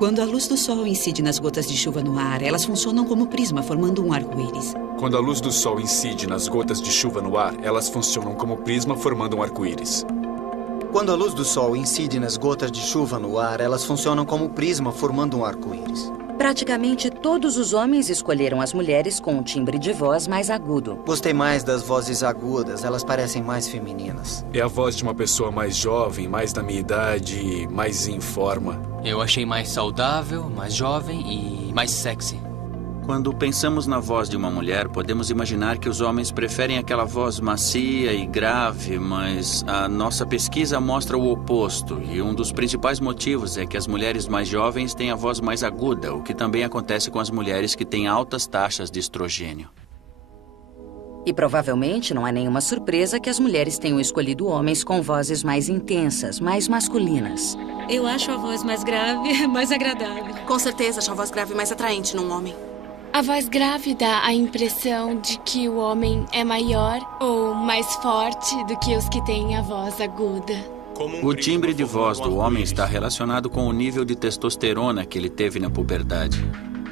Quando a luz do sol incide nas gotas de chuva no ar, elas funcionam como prisma, formando um arco-íris. Quando a luz do sol incide nas gotas de chuva no ar, elas funcionam como prisma, formando um arco-íris. Quando a luz do sol incide nas gotas de chuva no ar, elas funcionam como prisma, formando um arco-íris. Praticamente todos os homens escolheram as mulheres com um timbre de voz mais agudo. Gostei mais das vozes agudas, elas parecem mais femininas. É a voz de uma pessoa mais jovem, mais da minha idade, mais em forma. Eu achei mais saudável, mais jovem e mais sexy. Quando pensamos na voz de uma mulher, podemos imaginar que os homens preferem aquela voz macia e grave, mas a nossa pesquisa mostra o oposto. E um dos principais motivos é que as mulheres mais jovens têm a voz mais aguda, o que também acontece com as mulheres que têm altas taxas de estrogênio. E provavelmente não é nenhuma surpresa que as mulheres tenham escolhido homens com vozes mais intensas, mais masculinas. Eu acho a voz mais grave mais agradável. Com certeza acho a voz grave mais atraente num homem. A voz grave dá a impressão de que o homem é maior ou mais forte do que os que têm a voz aguda. O timbre de voz do homem está relacionado com o nível de testosterona que ele teve na puberdade.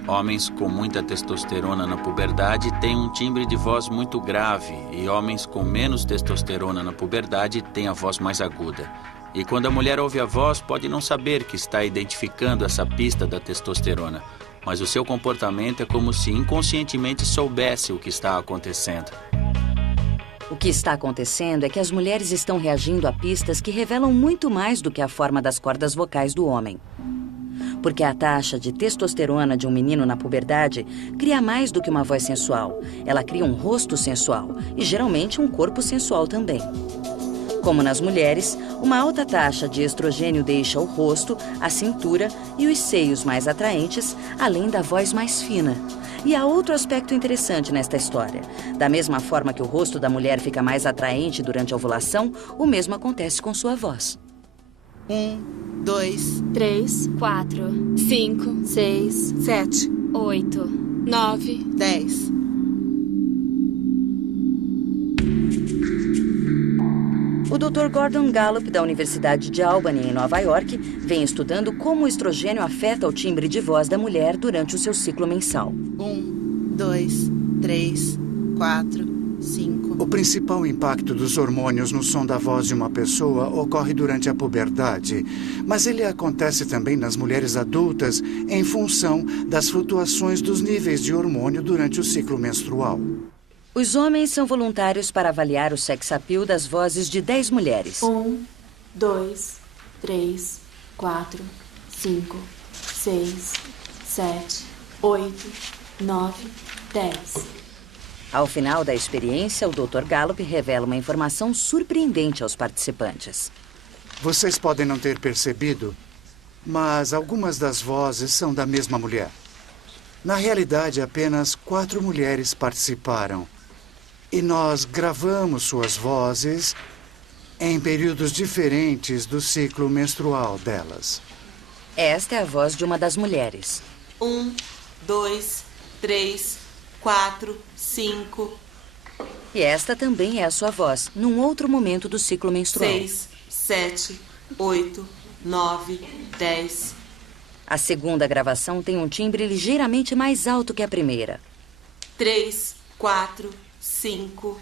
Homens com muita testosterona na puberdade têm um timbre de voz muito grave e homens com menos testosterona na puberdade têm a voz mais aguda. E quando a mulher ouve a voz, pode não saber que está identificando essa pista da testosterona, mas o seu comportamento é como se inconscientemente soubesse o que está acontecendo. O que está acontecendo é que as mulheres estão reagindo a pistas que revelam muito mais do que a forma das cordas vocais do homem. Porque a taxa de testosterona de um menino na puberdade cria mais do que uma voz sensual. Ela cria um rosto sensual e, geralmente, um corpo sensual também. Como nas mulheres, uma alta taxa de estrogênio deixa o rosto, a cintura e os seios mais atraentes, além da voz mais fina. E há outro aspecto interessante nesta história. Da mesma forma que o rosto da mulher fica mais atraente durante a ovulação, o mesmo acontece com sua voz. 1, 2, 3, 4, 5, 6, 7, 8, 9, 10. O Dr. Gordon Gallup, da Universidade de Albany, em Nova York, vem estudando como o estrogênio afeta o timbre de voz da mulher durante o seu ciclo mensal. 1, 2, 3, 4, 5. O principal impacto dos hormônios no som da voz de uma pessoa ocorre durante a puberdade, mas ele acontece também nas mulheres adultas em função das flutuações dos níveis de hormônio durante o ciclo menstrual. Os homens são voluntários para avaliar o sex appeal das vozes de 10 mulheres. 1, 2, 3, 4, 5, 6, 7, 8, 9, 10. Ao final da experiência, o Dr. Gallup revela uma informação surpreendente aos participantes. Vocês podem não ter percebido, mas algumas das vozes são da mesma mulher. Na realidade, apenas 4 mulheres participaram. E nós gravamos suas vozes em períodos diferentes do ciclo menstrual delas. Esta é a voz de uma das mulheres. 1, 2, 3, 4, 5. E esta também é a sua voz, num outro momento do ciclo menstrual. 6, 7, 8, 9, 10. A segunda gravação tem um timbre ligeiramente mais alto que a primeira. 3, 4, 5,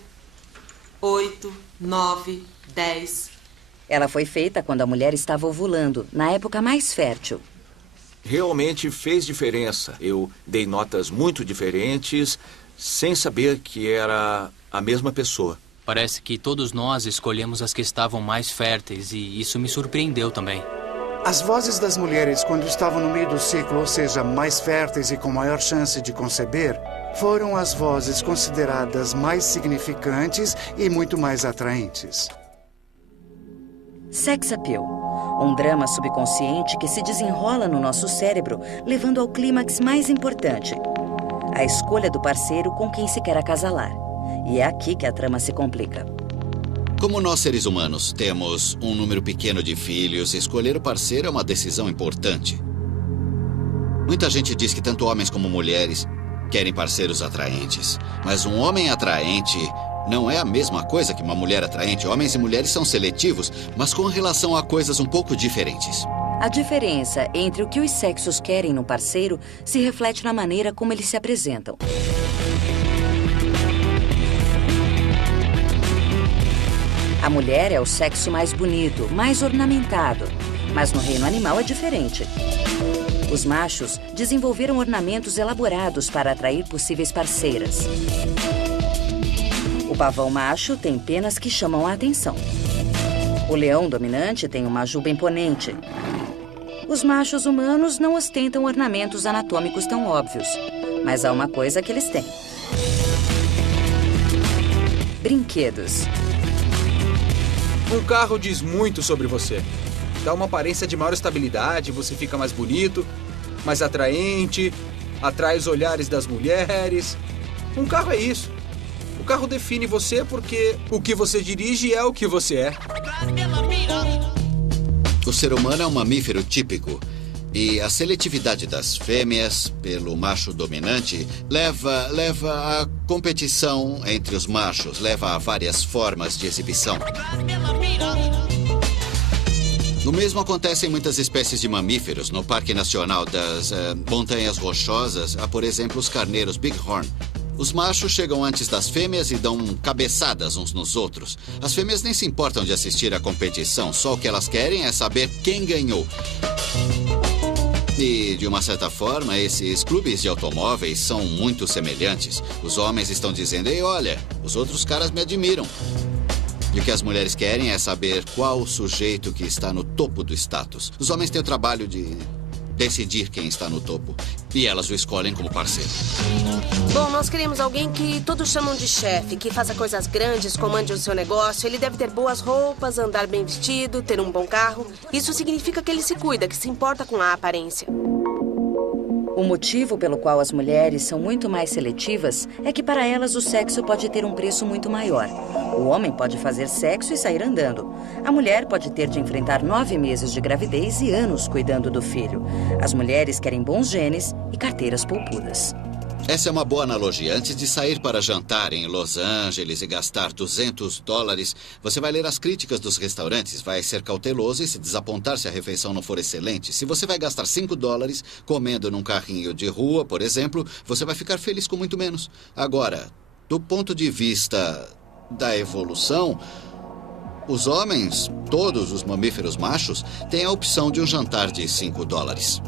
8, 9, 10. Ela foi feita quando a mulher estava ovulando, na época mais fértil. Realmente fez diferença. Eu dei notas muito diferentes, sem saber que era a mesma pessoa. Parece que todos nós escolhemos as que estavam mais férteis e isso me surpreendeu também. As vozes das mulheres, quando estavam no meio do ciclo, ou seja, mais férteis e com maior chance de conceber, foram as vozes consideradas mais significantes e muito mais atraentes. Sex Appeal, um drama subconsciente que se desenrola no nosso cérebro, levando ao clímax mais importante, a escolha do parceiro com quem se quer acasalar. E é aqui que a trama se complica. Como nós, seres humanos, temos um número pequeno de filhos, escolher o parceiro é uma decisão importante. Muita gente diz que tanto homens como mulheres querem parceiros atraentes. Mas um homem atraente não é a mesma coisa que uma mulher atraente. Homens e mulheres são seletivos, mas com relação a coisas um pouco diferentes. A diferença entre o que os sexos querem no parceiro se reflete na maneira como eles se apresentam. A mulher é o sexo mais bonito, mais ornamentado. Mas no reino animal é diferente. Os machos desenvolveram ornamentos elaborados para atrair possíveis parceiras. O pavão macho tem penas que chamam a atenção. O leão dominante tem uma juba imponente. Os machos humanos não ostentam ornamentos anatômicos tão óbvios. Mas há uma coisa que eles têm. Brinquedos. Um carro diz muito sobre você. Dá uma aparência de maior estabilidade, você fica mais bonito, mais atraente, atrai os olhares das mulheres. Um carro é isso. O carro define você porque o que você dirige é o que você é. O ser humano é um mamífero típico. E a seletividade das fêmeas pelo macho dominante leva à competição entre os machos, leva a várias formas de exibição. O mesmo acontece em muitas espécies de mamíferos. No Parque Nacional das Montanhas Rochosas, há, por exemplo, os carneiros Bighorn. Os machos chegam antes das fêmeas e dão cabeçadas uns nos outros. As fêmeas nem se importam de assistir à competição, só o que elas querem é saber quem ganhou. E, de uma certa forma, esses clubes de automóveis são muito semelhantes. Os homens estão dizendo, ei, olha, os outros caras me admiram. E o que as mulheres querem é saber qual o sujeito que está no topo do status. Os homens têm o trabalho de decidir quem está no topo. E elas o escolhem como parceiro. Bom, nós queremos alguém que todos chamam de chefe, que faça coisas grandes, comande o seu negócio. Ele deve ter boas roupas, andar bem vestido, ter um bom carro. Isso significa que ele se cuida, que se importa com a aparência. O motivo pelo qual as mulheres são muito mais seletivas é que para elas o sexo pode ter um preço muito maior. O homem pode fazer sexo e sair andando. A mulher pode ter de enfrentar 9 meses de gravidez e anos cuidando do filho. As mulheres querem bons genes e carteiras poupudas. Essa é uma boa analogia. Antes de sair para jantar em Los Angeles e gastar $200, você vai ler as críticas dos restaurantes, vai ser cauteloso e se desapontar se a refeição não for excelente. Se você vai gastar $5 comendo num carrinho de rua, por exemplo, você vai ficar feliz com muito menos. Agora, do ponto de vista da evolução, os homens, todos os mamíferos machos, têm a opção de um jantar de $5.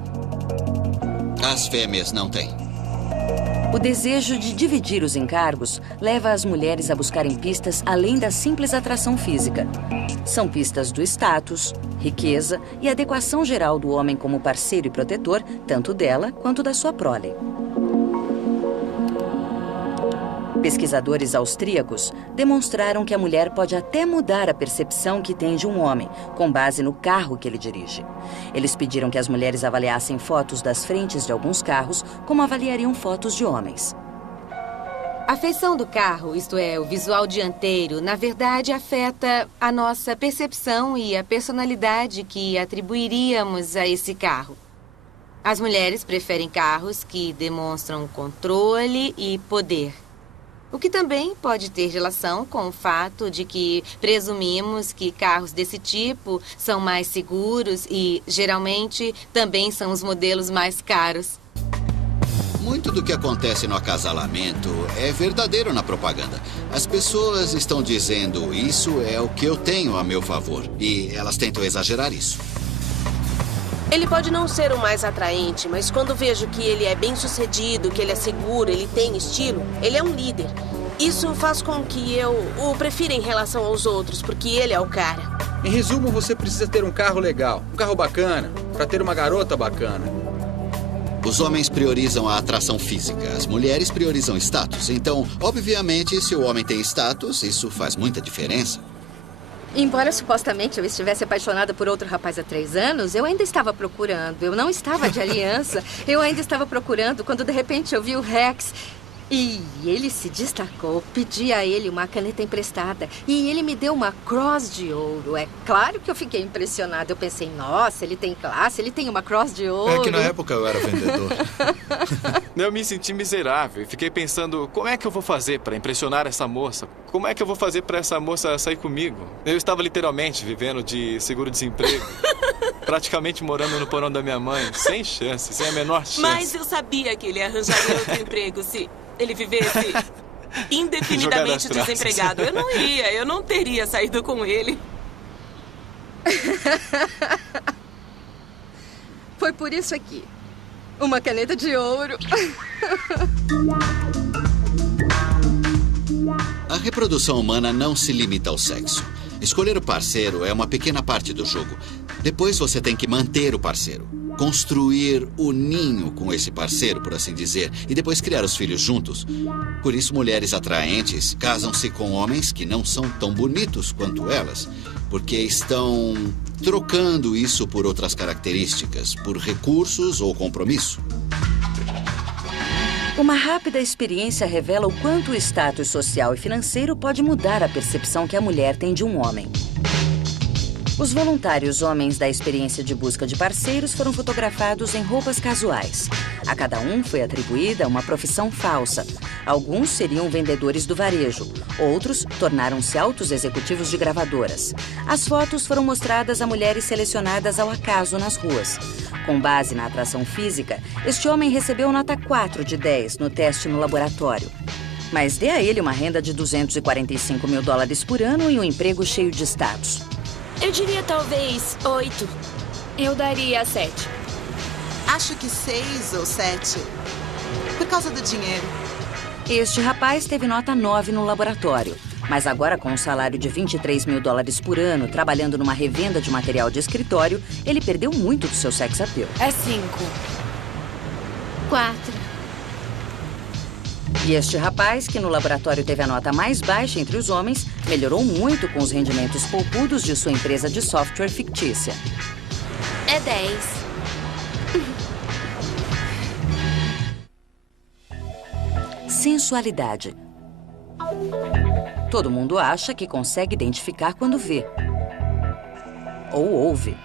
As fêmeas não têm. O desejo de dividir os encargos leva as mulheres a buscarem pistas além da simples atração física. São pistas do status, riqueza e adequação geral do homem como parceiro e protetor, tanto dela quanto da sua prole. Pesquisadores austríacos demonstraram que a mulher pode até mudar a percepção que tem de um homem, com base no carro que ele dirige. Eles pediram que as mulheres avaliassem fotos das frentes de alguns carros, como avaliariam fotos de homens. A feição do carro, isto é, o visual dianteiro, na verdade afeta a nossa percepção e a personalidade que atribuiríamos a esse carro. As mulheres preferem carros que demonstram controle e poder. O que também pode ter relação com o fato de que presumimos que carros desse tipo são mais seguros e, geralmente, também são os modelos mais caros. Muito do que acontece no acasalamento é verdadeiro na propaganda. As pessoas estão dizendo, isso é o que eu tenho a meu favor. E elas tentam exagerar isso. Ele pode não ser o mais atraente, mas quando vejo que ele é bem-sucedido, que ele é seguro, ele tem estilo, ele é um líder. Isso faz com que eu o prefira em relação aos outros, porque ele é o cara. Em resumo, você precisa ter um carro legal, um carro bacana, para ter uma garota bacana. Os homens priorizam a atração física, as mulheres priorizam status. Então, obviamente, se o homem tem status, isso faz muita diferença. Embora supostamente eu estivesse apaixonada por outro rapaz há 3 anos, eu ainda estava procurando. Eu não estava de aliança. Eu ainda estava procurando quando de repente eu vi o Rex. E ele se destacou. Pedi a ele uma caneta emprestada. E ele me deu uma Cross de ouro. É claro que eu fiquei impressionada. Eu pensei, nossa, ele tem classe, ele tem uma Cross de ouro. É que na época eu era vendedor. Eu me senti miserável e fiquei pensando, como é que eu vou fazer para impressionar essa moça? Como é que eu vou fazer para essa moça sair comigo? Eu estava literalmente vivendo de seguro-desemprego. Praticamente morando no porão da minha mãe. Sem chance, sem a menor chance. Mas eu sabia que ele arranjaria outro emprego se ele vivesse indefinidamente desempregado. Eu não teria saído com ele. Foi por isso aqui. Uma caneta de ouro. A reprodução humana não se limita ao sexo. Escolher o parceiro é uma pequena parte do jogo. Depois você tem que manter o parceiro. Construir o ninho com esse parceiro, por assim dizer, e depois criar os filhos juntos. Por isso, mulheres atraentes casam-se com homens que não são tão bonitos quanto elas, porque estão trocando isso por outras características, por recursos ou compromisso. Uma rápida experiência revela o quanto o status social e financeiro pode mudar a percepção que a mulher tem de um homem. Os voluntários homens da experiência de busca de parceiros foram fotografados em roupas casuais. A cada um foi atribuída uma profissão falsa. Alguns seriam vendedores do varejo. Outros tornaram-se altos executivos de gravadoras. As fotos foram mostradas a mulheres selecionadas ao acaso nas ruas. Com base na atração física, este homem recebeu nota 4 de 10 no teste no laboratório. Mas dê a ele uma renda de $245 mil por ano e um emprego cheio de status. Eu diria talvez 8. Eu daria 7. Acho que 6 ou 7. Por causa do dinheiro. Este rapaz teve nota 9 no laboratório. Mas agora, com um salário de $23 mil por ano, trabalhando numa revenda de material de escritório, ele perdeu muito do seu sex appeal. É 5. 4. E este rapaz, que no laboratório teve a nota mais baixa entre os homens, melhorou muito com os rendimentos poupudos de sua empresa de software fictícia. É 10. Sensualidade. Todo mundo acha que consegue identificar quando vê. Ou ouve.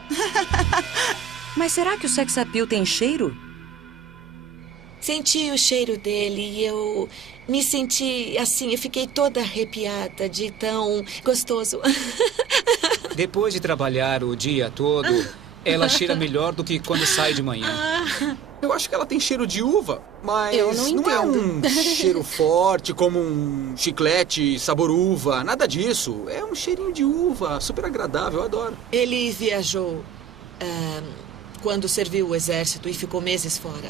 Mas será que o sex appeal tem cheiro? Senti o cheiro dele e eu me senti assim, eu fiquei toda arrepiada de tão gostoso. Depois de trabalhar o dia todo, ela cheira melhor do que quando sai de manhã. Eu acho que ela tem cheiro de uva, mas não é um cheiro forte como um chiclete sabor uva, nada disso. É um cheirinho de uva, super agradável, eu adoro. Ele viajou quando serviu o exército e ficou meses fora,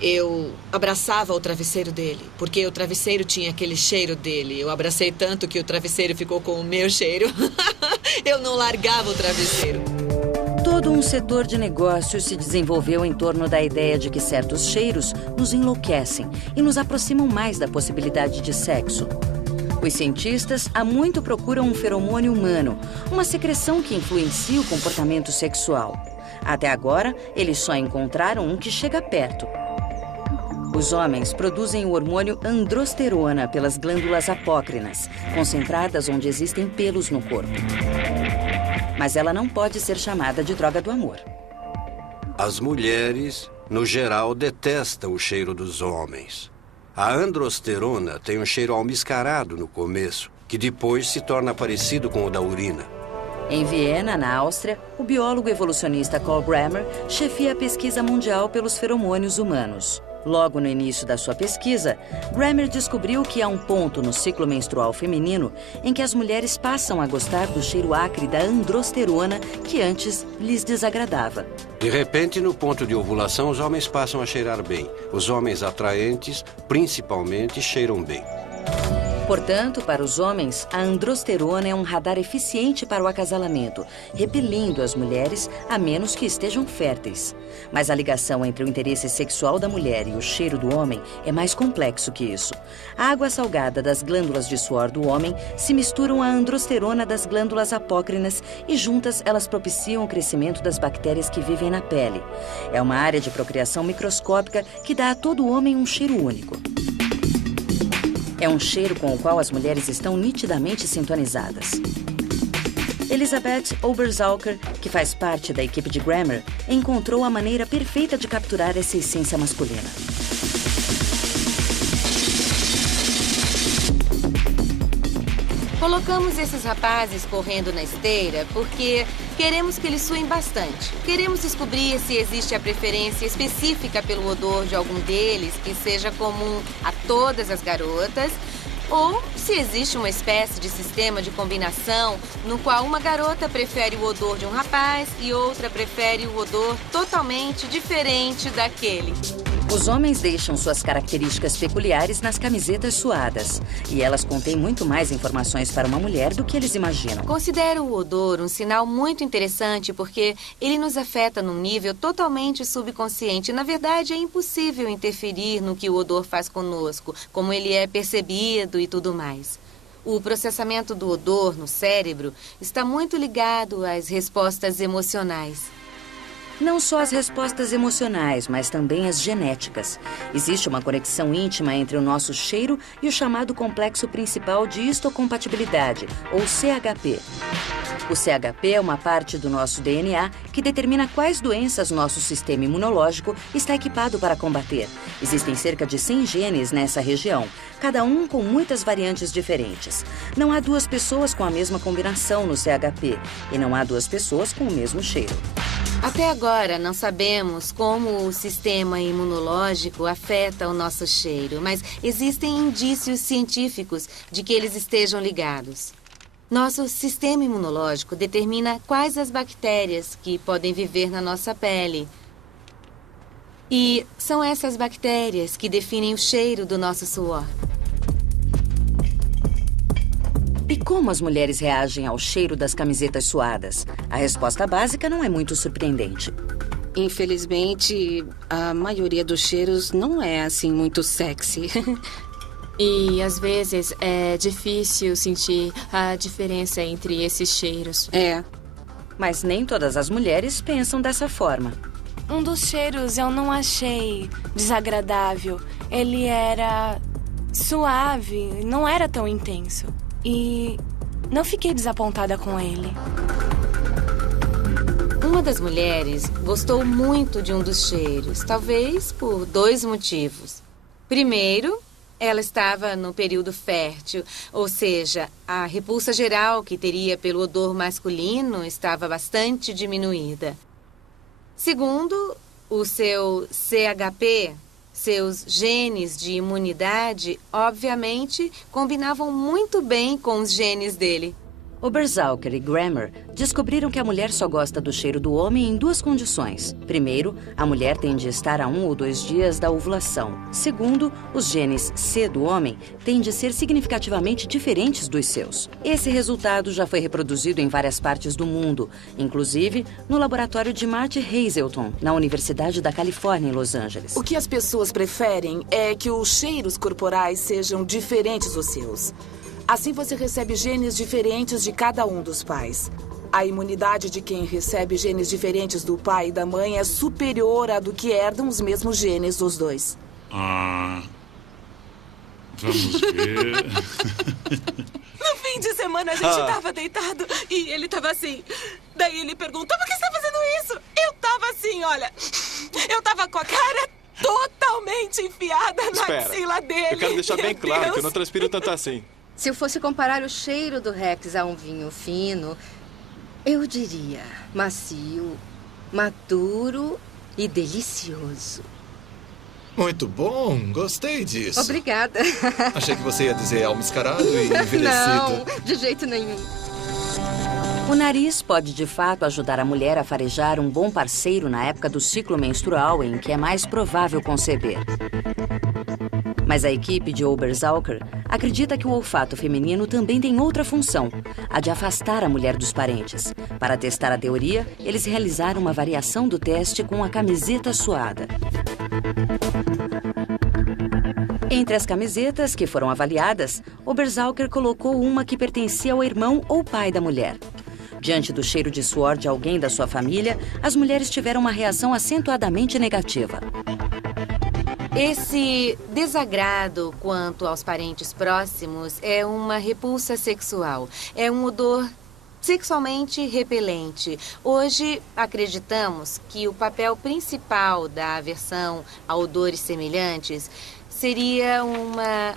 eu abraçava o travesseiro dele, porque o travesseiro tinha aquele cheiro dele. Eu abracei tanto que o travesseiro ficou com o meu cheiro. Eu não largava o travesseiro. Todo um setor de negócios se desenvolveu em torno da ideia de que certos cheiros nos enlouquecem e nos aproximam mais da possibilidade de sexo. Os cientistas há muito procuram um feromônio humano, uma secreção que influencia o comportamento sexual. Até agora, eles só encontraram um que chega perto. Os homens produzem o hormônio androsterona pelas glândulas apócrinas, concentradas onde existem pelos no corpo. Mas ela não pode ser chamada de droga do amor. As mulheres, no geral, detestam o cheiro dos homens. A androsterona tem um cheiro almiscarado no começo, que depois se torna parecido com o da urina. Em Viena, na Áustria, o biólogo evolucionista Carl Bremer chefia a pesquisa mundial pelos feromônios humanos. Logo no início da sua pesquisa, Bremer descobriu que há um ponto no ciclo menstrual feminino em que as mulheres passam a gostar do cheiro acre da androsterona que antes lhes desagradava. De repente, no ponto de ovulação, os homens passam a cheirar bem. Os homens atraentes, principalmente, cheiram bem. Portanto, para os homens, a androsterona é um radar eficiente para o acasalamento, repelindo as mulheres a menos que estejam férteis. Mas a ligação entre o interesse sexual da mulher e o cheiro do homem é mais complexo que isso. A água salgada das glândulas de suor do homem se misturam à androsterona das glândulas apócrinas e juntas elas propiciam o crescimento das bactérias que vivem na pele. É uma área de procriação microscópica que dá a todo homem um cheiro único. É um cheiro com o qual as mulheres estão nitidamente sintonizadas. Elizabeth Oberzalker, que faz parte da equipe de Bremer, encontrou a maneira perfeita de capturar essa essência masculina. Colocamos esses rapazes correndo na esteira porque queremos que eles suem bastante. Queremos descobrir se existe a preferência específica pelo odor de algum deles que seja comum a todas as garotas, ou se existe uma espécie de sistema de combinação no qual uma garota prefere o odor de um rapaz e outra prefere o odor totalmente diferente daquele. Os homens deixam suas características peculiares nas camisetas suadas. E elas contêm muito mais informações para uma mulher do que eles imaginam. Considero o odor um sinal muito interessante porque ele nos afeta num nível totalmente subconsciente. Na verdade, é impossível interferir no que o odor faz conosco, como ele é percebido e tudo mais. O processamento do odor no cérebro está muito ligado às respostas emocionais. Não só as respostas emocionais, mas também as genéticas. Existe uma conexão íntima entre o nosso cheiro e o chamado complexo principal de histocompatibilidade, ou CHP. O CHP é uma parte do nosso DNA que determina quais doenças nosso sistema imunológico está equipado para combater. Existem cerca de 100 genes nessa região, cada um com muitas variantes diferentes. Não há duas pessoas com a mesma combinação no CHP e não há duas pessoas com o mesmo cheiro. Até agora, não sabemos como o sistema imunológico afeta o nosso cheiro, mas existem indícios científicos de que eles estejam ligados. Nosso sistema imunológico determina quais as bactérias que podem viver na nossa pele. E são essas bactérias que definem o cheiro do nosso suor. E como as mulheres reagem ao cheiro das camisetas suadas? A resposta básica não é muito surpreendente. Infelizmente, a maioria dos cheiros não é assim muito sexy. E às vezes é difícil sentir a diferença entre esses cheiros. É. Mas nem todas as mulheres pensam dessa forma. Um dos cheiros eu não achei desagradável. Ele era suave, não era tão intenso. E não fiquei desapontada com ele. Uma das mulheres gostou muito de um dos cheiros, talvez por 2 motivos. Primeiro, ela estava no período fértil, ou seja, a repulsa geral que teria pelo odor masculino estava bastante diminuída. Segundo, o seu CHP, seus genes de imunidade, obviamente, combinavam muito bem com os genes dele. Oberzalker e Grammer descobriram que a mulher só gosta do cheiro do homem em 2 condições. Primeiro, a mulher tem de estar a 1 ou 2 dias da ovulação. Segundo, os genes C do homem têm de ser significativamente diferentes dos seus. Esse resultado já foi reproduzido em várias partes do mundo, inclusive no laboratório de Marty Hazelton, na Universidade da Califórnia, em Los Angeles. O que as pessoas preferem é que os cheiros corporais sejam diferentes dos seus. Assim você recebe genes diferentes de cada um dos pais. A imunidade de quem recebe genes diferentes do pai e da mãe é superior à do que herdam os mesmos genes dos dois. Vamos ver. No fim de semana a gente tava deitado e ele tava assim. Daí ele perguntou, por que você tá fazendo isso? Eu tava assim, olha. Eu tava com a cara totalmente enfiada na axila dele. Eu quero deixar bem claro que eu não transpiro tanto assim. Se eu fosse comparar o cheiro do Rex a um vinho fino, eu diria macio, maduro e delicioso. Muito bom, gostei disso. Obrigada. Achei que você ia dizer almiscarado e envelhecido. Não, de jeito nenhum. O nariz pode, de fato, ajudar a mulher a farejar um bom parceiro na época do ciclo menstrual em que é mais provável conceber. Mas a equipe de Oberzalker acredita que o olfato feminino também tem outra função, a de afastar a mulher dos parentes. Para testar a teoria, eles realizaram uma variação do teste com a camiseta suada. Entre as camisetas que foram avaliadas, Oberzalker colocou uma que pertencia ao irmão ou pai da mulher. Diante do cheiro de suor de alguém da sua família, as mulheres tiveram uma reação acentuadamente negativa. Esse desagrado quanto aos parentes próximos é uma repulsa sexual. É um odor sexualmente repelente. Hoje, acreditamos que o papel principal da aversão a odores semelhantes seria uma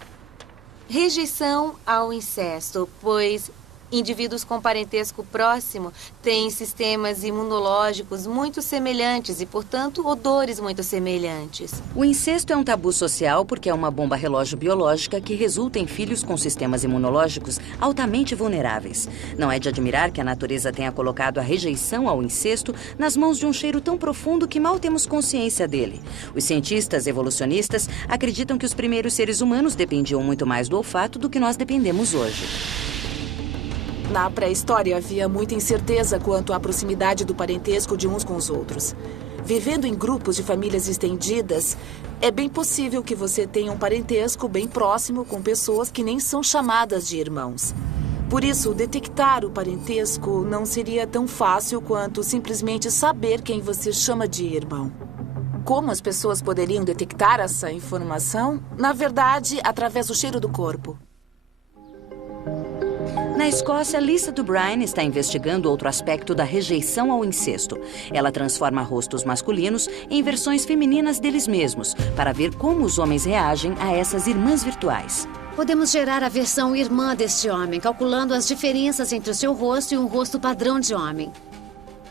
rejeição ao incesto, pois indivíduos com parentesco próximo têm sistemas imunológicos muito semelhantes e, portanto, odores muito semelhantes. O incesto é um tabu social porque é uma bomba relógio biológica que resulta em filhos com sistemas imunológicos altamente vulneráveis. Não é de admirar que a natureza tenha colocado a rejeição ao incesto nas mãos de um cheiro tão profundo que mal temos consciência dele. Os cientistas evolucionistas acreditam que os primeiros seres humanos dependiam muito mais do olfato do que nós dependemos hoje. Na pré-história, havia muita incerteza quanto à proximidade do parentesco de uns com os outros. Vivendo em grupos de famílias estendidas, é bem possível que você tenha um parentesco bem próximo com pessoas que nem são chamadas de irmãos. Por isso, detectar o parentesco não seria tão fácil quanto simplesmente saber quem você chama de irmão. Como as pessoas poderiam detectar essa informação? Na verdade, através do cheiro do corpo. Na Escócia, Lisa Dubrine está investigando outro aspecto da rejeição ao incesto. Ela transforma rostos masculinos em versões femininas deles mesmos, para ver como os homens reagem a essas irmãs virtuais. Podemos gerar a versão irmã deste homem, calculando as diferenças entre o seu rosto e um rosto padrão de homem.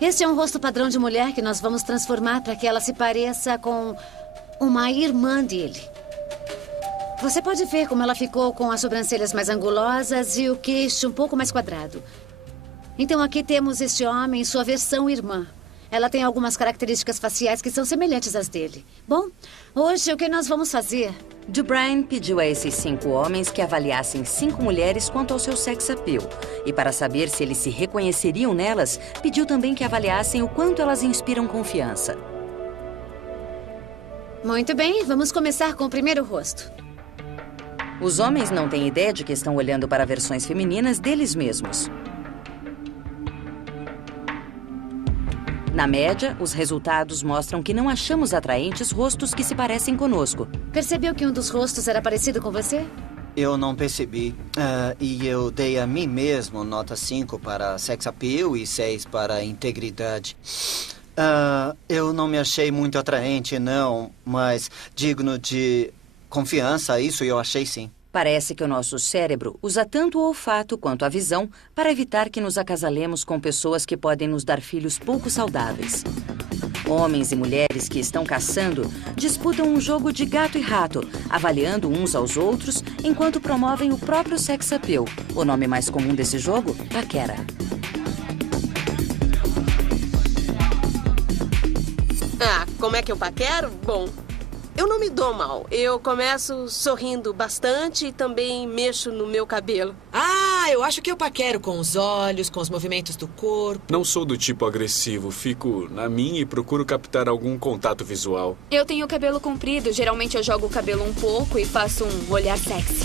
Este é um rosto padrão de mulher que nós vamos transformar para que ela se pareça com uma irmã dele. Você pode ver como ela ficou com as sobrancelhas mais angulosas e o queixo um pouco mais quadrado. Então aqui temos este homem, sua versão irmã. Ela tem algumas características faciais que são semelhantes às dele. Bom, hoje o que nós vamos fazer? Dubrine pediu a esses 5 homens que avaliassem 5 mulheres quanto ao seu sex appeal. E para saber se eles se reconheceriam nelas, pediu também que avaliassem o quanto elas inspiram confiança. Muito bem, vamos começar com o primeiro rosto. Os homens não têm ideia de que estão olhando para versões femininas deles mesmos. Na média, os resultados mostram que não achamos atraentes rostos que se parecem conosco. Percebeu que um dos rostos era parecido com você? Eu não percebi. E eu dei a mim mesmo nota 5 para sex appeal e 6 para integridade. Eu não me achei muito atraente, não, mas digno de confiança, isso eu achei sim. Parece que o nosso cérebro usa tanto o olfato quanto a visão para evitar que nos acasalemos com pessoas que podem nos dar filhos pouco saudáveis. Homens e mulheres que estão caçando disputam um jogo de gato e rato, avaliando uns aos outros enquanto promovem o próprio sex appeal. O nome mais comum desse jogo? Paquera. Ah, como é que eu paquero? Bom, eu não me dou mal. Eu começo sorrindo bastante e também mexo no meu cabelo. Ah, eu acho que eu paquero com os olhos, com os movimentos do corpo. Não sou do tipo agressivo. Fico na minha e procuro captar algum contato visual. Eu tenho cabelo comprido. Geralmente eu jogo o cabelo um pouco e faço um olhar sexy.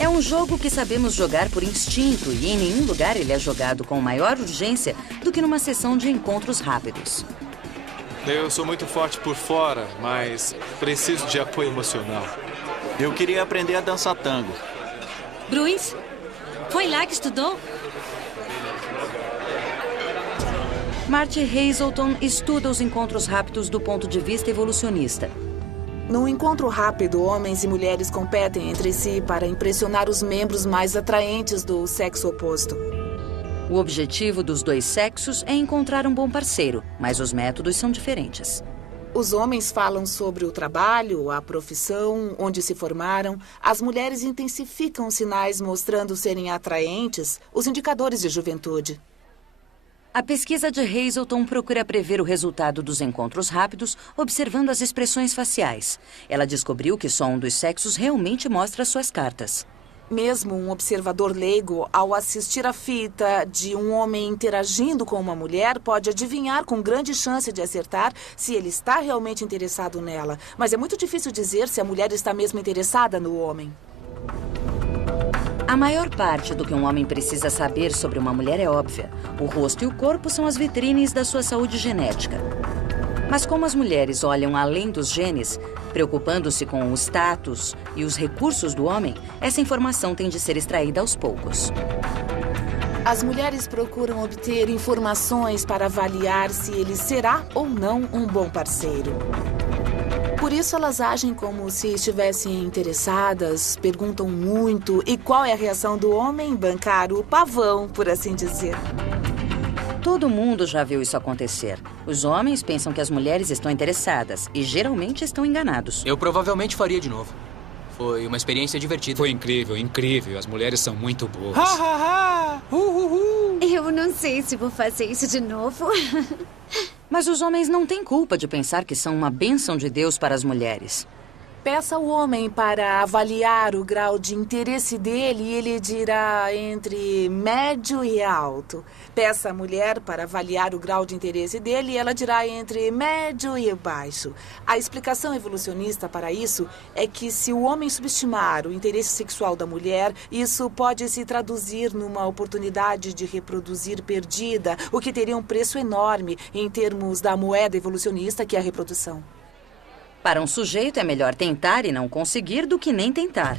É um jogo que sabemos jogar por instinto e em nenhum lugar ele é jogado com maior urgência do que numa sessão de encontros rápidos. Eu sou muito forte por fora, mas preciso de apoio emocional. Eu queria aprender a dançar tango. Bruce, foi lá que estudou? Marty Hazelton estuda os encontros rápidos do ponto de vista evolucionista. No encontro rápido, homens e mulheres competem entre si para impressionar os membros mais atraentes do sexo oposto. O objetivo dos dois sexos é encontrar um bom parceiro, mas os métodos são diferentes. Os homens falam sobre o trabalho, a profissão, onde se formaram. As mulheres intensificam os sinais mostrando serem atraentes, os indicadores de juventude. A pesquisa de Hazelton procura prever o resultado dos encontros rápidos observando as expressões faciais. Ela descobriu que só um dos sexos realmente mostra suas cartas. Mesmo um observador leigo, ao assistir a fita de um homem interagindo com uma mulher, pode adivinhar com grande chance de acertar se ele está realmente interessado nela. Mas é muito difícil dizer se a mulher está mesmo interessada no homem. A maior parte do que um homem precisa saber sobre uma mulher é óbvia. O rosto e o corpo são as vitrines da sua saúde genética. Mas como as mulheres olham além dos genes, preocupando-se com o status e os recursos do homem, essa informação tem de ser extraída aos poucos. As mulheres procuram obter informações para avaliar se ele será ou não um bom parceiro. Por isso, elas agem como se estivessem interessadas, perguntam muito. E qual é a reação do homem? Bancar o pavão, por assim dizer. Todo mundo já viu isso acontecer. Os homens pensam que as mulheres estão interessadas e geralmente estão enganados. Eu provavelmente faria de novo. Foi uma experiência divertida. Foi incrível, incrível. As mulheres são muito boas. Eu não sei se vou fazer isso de novo. Mas os homens não têm culpa de pensar que são uma bênção de Deus para as mulheres. Peça ao homem para avaliar o grau de interesse dele e ele dirá entre médio e alto. Peça à mulher para avaliar o grau de interesse dele e ela dirá entre médio e baixo. A explicação evolucionista para isso é que se o homem subestimar o interesse sexual da mulher, isso pode se traduzir numa oportunidade de reproduzir perdida, o que teria um preço enorme em termos da moeda evolucionista que é a reprodução. Para um sujeito é melhor tentar e não conseguir do que nem tentar.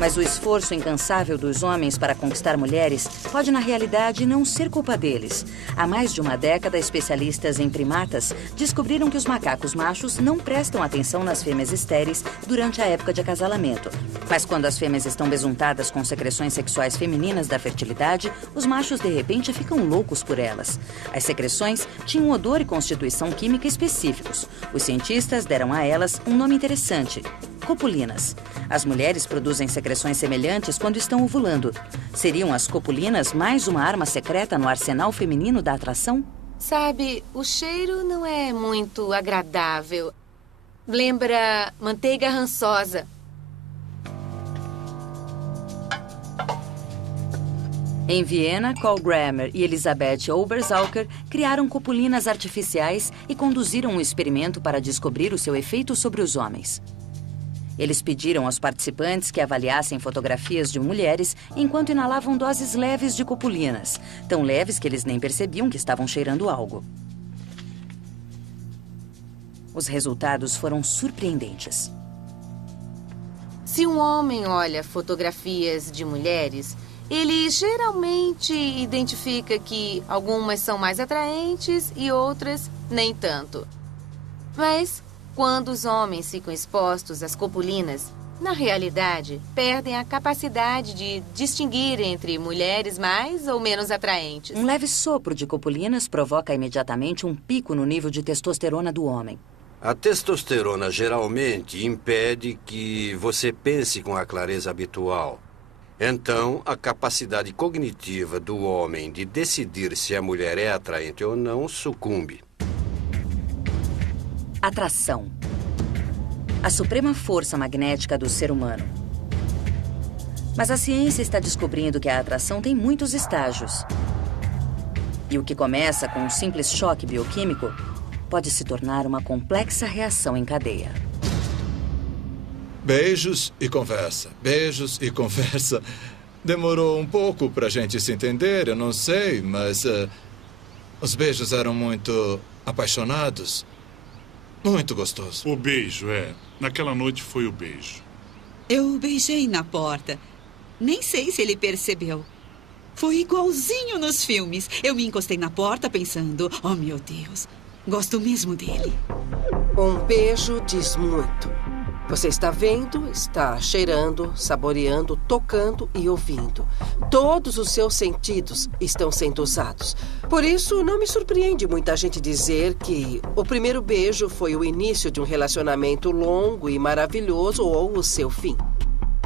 Mas o esforço incansável dos homens para conquistar mulheres pode, na realidade, não ser culpa deles. Há mais de uma década, especialistas em primatas descobriram que os macacos machos não prestam atenção nas fêmeas estéreis durante a época de acasalamento. Mas quando as fêmeas estão besuntadas com secreções sexuais femininas da fertilidade, os machos, de repente, ficam loucos por elas. As secreções tinham um odor e constituição química específicos. Os cientistas deram a elas um nome interessante: copulinas. As mulheres produzem secreções semelhantes quando estão ovulando. Seriam as copulinas mais uma arma secreta no arsenal feminino da atração? Sabe, o cheiro não é muito agradável. Lembra manteiga rançosa. Em Viena, Carl Grammer e Elisabeth Oberzalker criaram copulinas artificiais e conduziram um experimento para descobrir o seu efeito sobre os homens. Eles pediram aos participantes que avaliassem fotografias de mulheres enquanto inalavam doses leves de copulinas, tão leves que eles nem percebiam que estavam cheirando algo. Os resultados foram surpreendentes. Se um homem olha fotografias de mulheres, ele geralmente identifica que algumas são mais atraentes e outras nem tanto. Mas quando os homens ficam expostos às copulinas, Na realidade, perdem a capacidade de distinguir entre mulheres mais ou menos atraentes. Um leve sopro de copulinas provoca imediatamente um pico no nível de testosterona do homem. A testosterona geralmente impede que você pense com a clareza habitual. Então, a capacidade cognitiva do homem de decidir se a mulher é atraente ou não sucumbe. Atração. A suprema força magnética do ser humano. Mas a ciência está descobrindo que a atração tem muitos estágios. E o que começa com um simples choque bioquímico pode se tornar uma complexa reação em cadeia. Beijos e conversa. Beijos e conversa. Demorou um pouco para a gente se entender, eu não sei, mas os beijos eram muito apaixonados. Muito gostoso. O beijo, naquela noite foi o beijo. Eu o beijei na porta. Nem sei se ele percebeu. Foi igualzinho nos filmes. Eu me encostei na porta pensando, oh meu Deus, gosto mesmo dele. Um beijo diz muito. Você está vendo, está cheirando, saboreando, tocando e ouvindo. Todos os seus sentidos estão sendo usados. Por isso, não me surpreende muita gente dizer que o primeiro beijo foi o início de um relacionamento longo e maravilhoso ou o seu fim.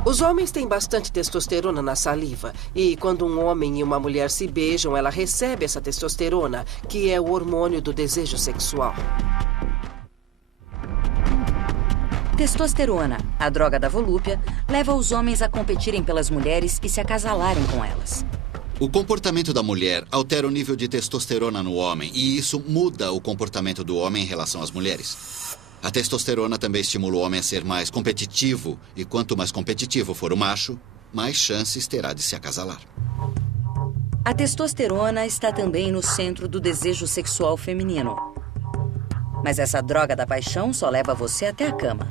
Os homens têm bastante testosterona na saliva. E quando um homem e uma mulher se beijam, ela recebe essa testosterona, que é o hormônio do desejo sexual. Testosterona, a droga da volúpia, leva os homens a competirem pelas mulheres e se acasalarem com elas. O comportamento da mulher altera o nível de testosterona no homem e isso muda o comportamento do homem em relação às mulheres. A testosterona também estimula o homem a ser mais competitivo e quanto mais competitivo for o macho, mais chances terá de se acasalar. A testosterona está também no centro do desejo sexual feminino. Mas essa droga da paixão só leva você até a cama.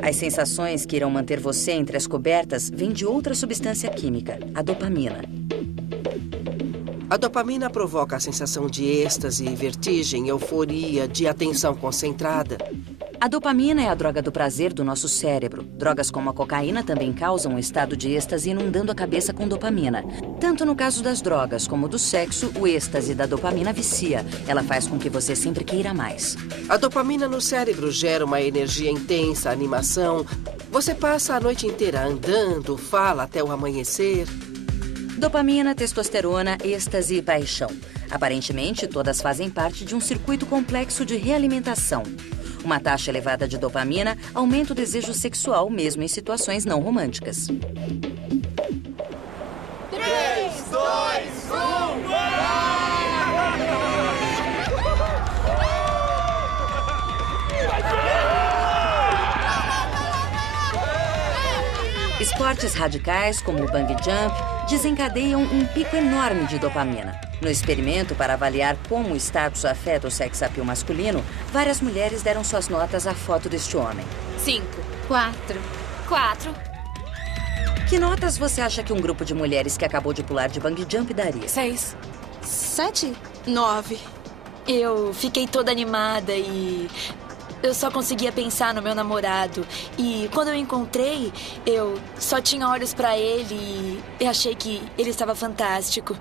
As sensações que irão manter você entre as cobertas vêm de outra substância química, a dopamina. A dopamina provoca a sensação de êxtase, vertigem, euforia, de atenção concentrada. A dopamina é a droga do prazer do nosso cérebro. Drogas como a cocaína também causam um estado de êxtase inundando a cabeça com dopamina. Tanto no caso das drogas como do sexo, o êxtase da dopamina vicia. Ela faz com que você sempre queira mais. A dopamina no cérebro gera uma energia intensa, animação. Você passa a noite inteira andando, fala até o amanhecer. Dopamina, testosterona, êxtase e paixão. Aparentemente, todas fazem parte de um circuito complexo de realimentação. Uma taxa elevada de dopamina aumenta o desejo sexual mesmo em situações não românticas. 3, 2, 1. Esportes radicais, como o bungee jump, desencadeiam um pico enorme de dopamina. No experimento para avaliar como o status afeta o sex appeal masculino, várias mulheres deram suas notas à foto deste homem. 5. 4. 4. Que notas você acha que um grupo de mulheres que acabou de pular de bungee jump daria? 6. 7. 9. Eu fiquei toda animada e eu só conseguia pensar no meu namorado. E quando eu encontrei, eu só tinha olhos pra ele e achei que ele estava fantástico.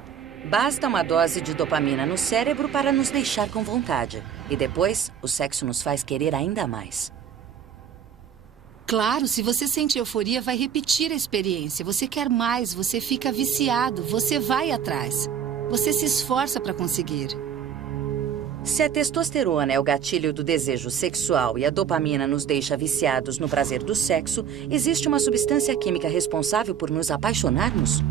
Basta uma dose de dopamina no cérebro para nos deixar com vontade. E depois, o sexo nos faz querer ainda mais. Claro, se você sente euforia, vai repetir a experiência. Você quer mais, você fica viciado, você vai atrás. Você se esforça para conseguir. Se a testosterona é o gatilho do desejo sexual e a dopamina nos deixa viciados no prazer do sexo, existe uma substância química responsável por nos apaixonarmos?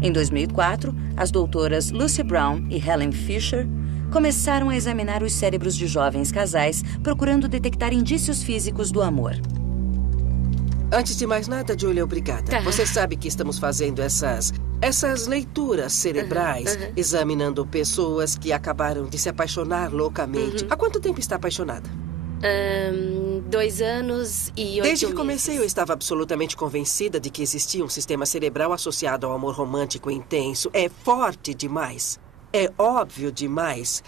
Em 2004, as doutoras Lucy Brown e Helen Fisher começaram a examinar os cérebros de jovens casais, procurando detectar indícios físicos do amor. Antes de mais nada, Julia, obrigada. Você sabe que estamos fazendo essas leituras cerebrais, examinando pessoas que acabaram de se apaixonar loucamente. Há quanto tempo está apaixonada? 2 anos e 8 meses. Desde que comecei, eu estava absolutamente convencida de que existia um sistema cerebral associado ao amor romântico intenso. É forte demais. É óbvio demais.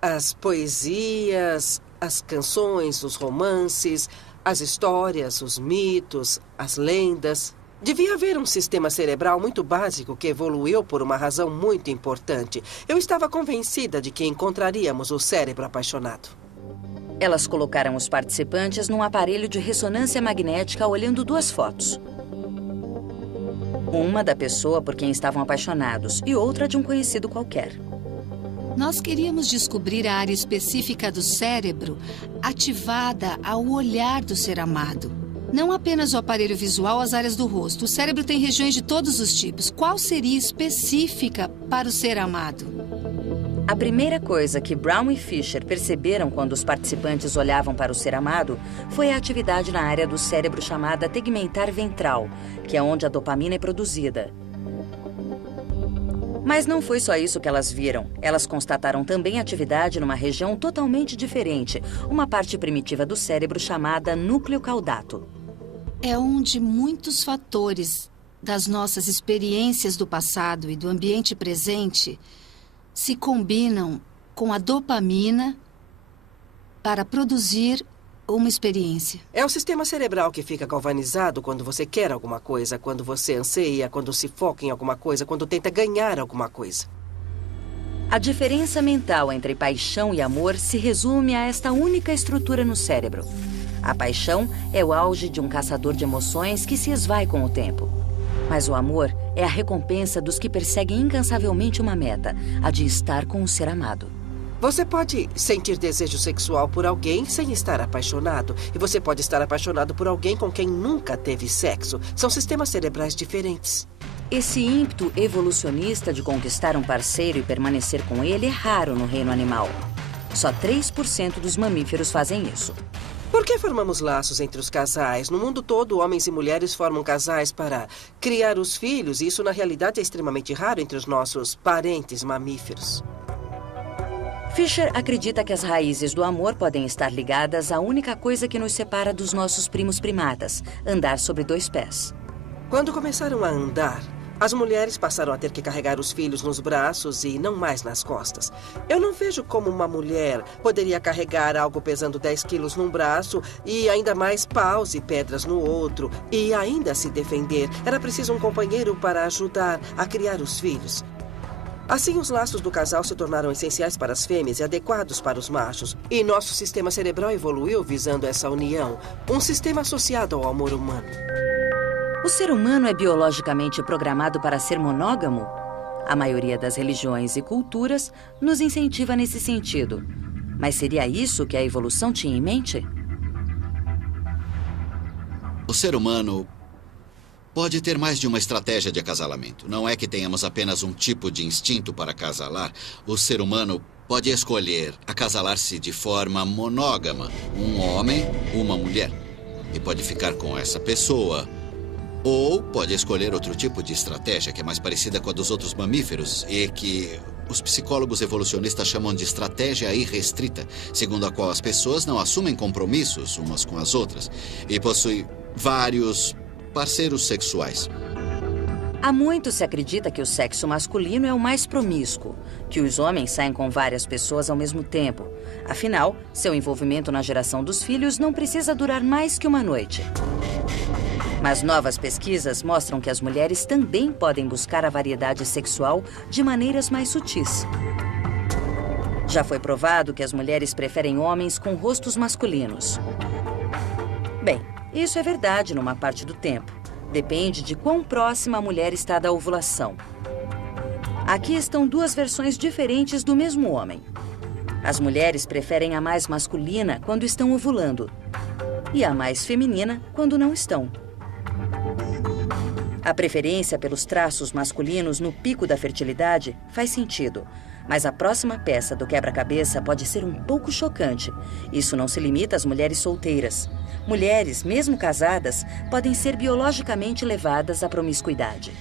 As poesias, as canções, os romances, as histórias, os mitos, as lendas. Devia haver um sistema cerebral muito básico que evoluiu por uma razão muito importante. Eu estava convencida de que encontraríamos o cérebro apaixonado. Elas colocaram os participantes num aparelho de ressonância magnética olhando 2 fotos. Uma da pessoa por quem estavam apaixonados e outra de um conhecido qualquer. Nós queríamos descobrir a área específica do cérebro ativada ao olhar do ser amado. Não apenas o aparelho visual, as áreas do rosto. O cérebro tem regiões de todos os tipos. Qual seria específica para o ser amado? A primeira coisa que Brown e Fisher perceberam quando os participantes olhavam para o ser amado foi a atividade na área do cérebro chamada tegmentar ventral, que é onde a dopamina é produzida. Mas não foi só isso que elas viram. Elas constataram também atividade numa região totalmente diferente, uma parte primitiva do cérebro chamada núcleo caudato. É onde muitos fatores das nossas experiências do passado e do ambiente presente se combinam com a dopamina para produzir uma experiência. É o sistema cerebral que fica galvanizado quando você quer alguma coisa, quando você anseia, quando se foca em alguma coisa, quando tenta ganhar alguma coisa. A diferença mental entre paixão e amor se resume a esta única estrutura no cérebro. A paixão é o auge de um caçador de emoções que se esvai com o tempo. Mas o amor é a recompensa dos que perseguem incansavelmente uma meta, a de estar com o ser amado. Você pode sentir desejo sexual por alguém sem estar apaixonado. E você pode estar apaixonado por alguém com quem nunca teve sexo. São sistemas cerebrais diferentes. Esse ímpeto evolucionista de conquistar um parceiro e permanecer com ele é raro no reino animal. Só 3% dos mamíferos fazem isso. Por que formamos laços entre os casais? No mundo todo, homens e mulheres formam casais para criar os filhos. E isso, na realidade, é extremamente raro entre os nossos parentes mamíferos. Fisher acredita que as raízes do amor podem estar ligadas à única coisa que nos separa dos nossos primos primatas, andar sobre 2 pés. Quando começaram a andar, as mulheres passaram a ter que carregar os filhos nos braços e não mais nas costas. Eu não vejo como uma mulher poderia carregar algo pesando 10 quilos num braço e ainda mais paus e pedras no outro e ainda se defender. Era preciso um companheiro para ajudar a criar os filhos. Assim, os laços do casal se tornaram essenciais para as fêmeas e adequados para os machos. E nosso sistema cerebral evoluiu visando essa união, um sistema associado ao amor humano. O ser humano é biologicamente programado para ser monógamo? A maioria das religiões e culturas nos incentiva nesse sentido. Mas seria isso que a evolução tinha em mente? O ser humano pode ter mais de uma estratégia de acasalamento. Não é que tenhamos apenas um tipo de instinto para acasalar. O ser humano pode escolher acasalar-se de forma monógama. Um homem, uma mulher. E pode ficar com essa pessoa. Ou pode escolher outro tipo de estratégia, que é mais parecida com a dos outros mamíferos e que os psicólogos evolucionistas chamam de estratégia irrestrita, segundo a qual as pessoas não assumem compromissos umas com as outras e possuem vários parceiros sexuais. Há muito se acredita que o sexo masculino é o mais promíscuo, que os homens saem com várias pessoas ao mesmo tempo. Afinal, seu envolvimento na geração dos filhos não precisa durar mais que uma noite. Mas novas pesquisas mostram que as mulheres também podem buscar a variedade sexual de maneiras mais sutis. Já foi provado que as mulheres preferem homens com rostos masculinos. Bem, isso é verdade numa parte do tempo. Depende de quão próxima a mulher está da ovulação. Aqui estão 2 versões diferentes do mesmo homem. As mulheres preferem a mais masculina quando estão ovulando e a mais feminina quando não estão. A preferência pelos traços masculinos no pico da fertilidade faz sentido, mas a próxima peça do quebra-cabeça pode ser um pouco chocante. Isso não se limita às mulheres solteiras. Mulheres, mesmo casadas, podem ser biologicamente levadas à promiscuidade.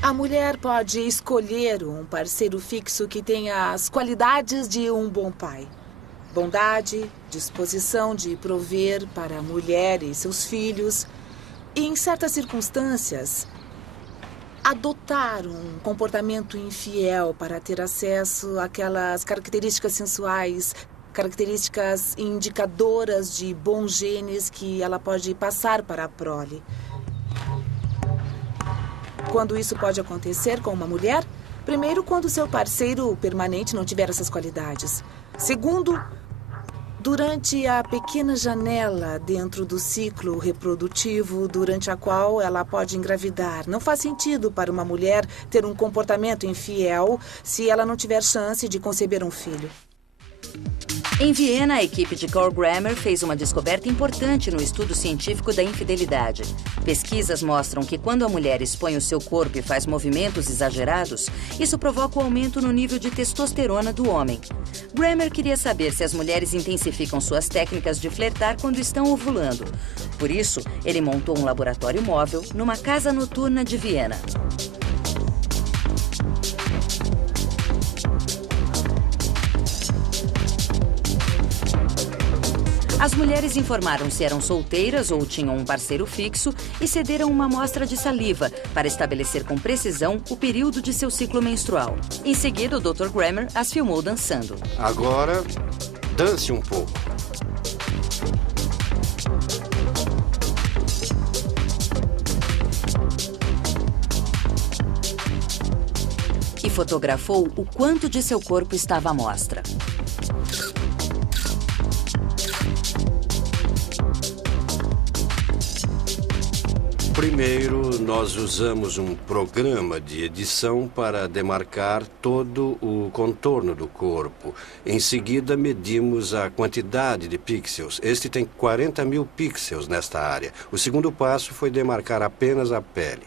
A mulher pode escolher um parceiro fixo que tenha as qualidades de um bom pai. Bondade, disposição de prover para a mulher e seus filhos. E, em certas circunstâncias, adotar um comportamento infiel para ter acesso àquelas características sensuais características indicadoras de bons genes que ela pode passar para a prole. Quando isso pode acontecer com uma mulher? Primeiro, quando seu parceiro permanente não tiver essas qualidades. Segundo, durante a pequena janela dentro do ciclo reprodutivo durante a qual ela pode engravidar. Não faz sentido para uma mulher ter um comportamento infiel se ela não tiver chance de conceber um filho. Em Viena, a equipe de Carl Grammer fez uma descoberta importante no estudo científico da infidelidade. Pesquisas mostram que quando a mulher expõe o seu corpo e faz movimentos exagerados, isso provoca o aumento no nível de testosterona do homem. Grammer queria saber se as mulheres intensificam suas técnicas de flertar quando estão ovulando. Por isso, ele montou um laboratório móvel numa casa noturna de Viena. As mulheres informaram se eram solteiras ou tinham um parceiro fixo e cederam uma amostra de saliva para estabelecer com precisão o período de seu ciclo menstrual. Em seguida, o Dr. Grammer as filmou dançando. Agora, dance um pouco. E fotografou o quanto de seu corpo estava à mostra. Primeiro, nós usamos um programa de edição para demarcar todo o contorno do corpo. Em seguida, medimos a quantidade de pixels. Este tem 40 mil pixels nesta área. O segundo passo foi demarcar apenas a pele.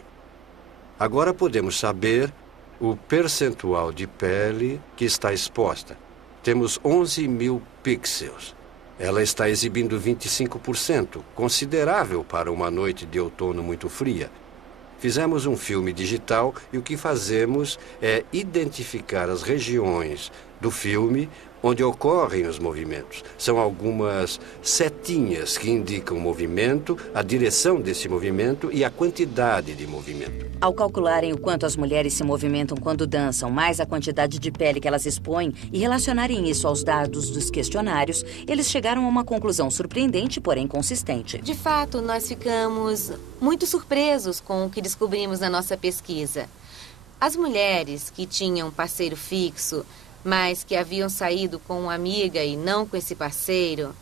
Agora podemos saber o percentual de pele que está exposta. Temos 11 mil pixels. Ela está exibindo 25%, considerável para uma noite de outono muito fria. Fizemos um filme digital e o que fazemos é identificar as regiões do filme onde ocorrem os movimentos. São algumas setinhas que indicam o movimento, a direção desse movimento e a quantidade de movimento. Ao calcularem o quanto as mulheres se movimentam quando dançam, mais a quantidade de pele que elas expõem e relacionarem isso aos dados dos questionários, eles chegaram a uma conclusão surpreendente, porém consistente. De fato, nós ficamos muito surpresos com o que descobrimos na nossa pesquisa. As mulheres que tinham parceiro fixo, mas que haviam saído com uma amiga e não com esse parceiro,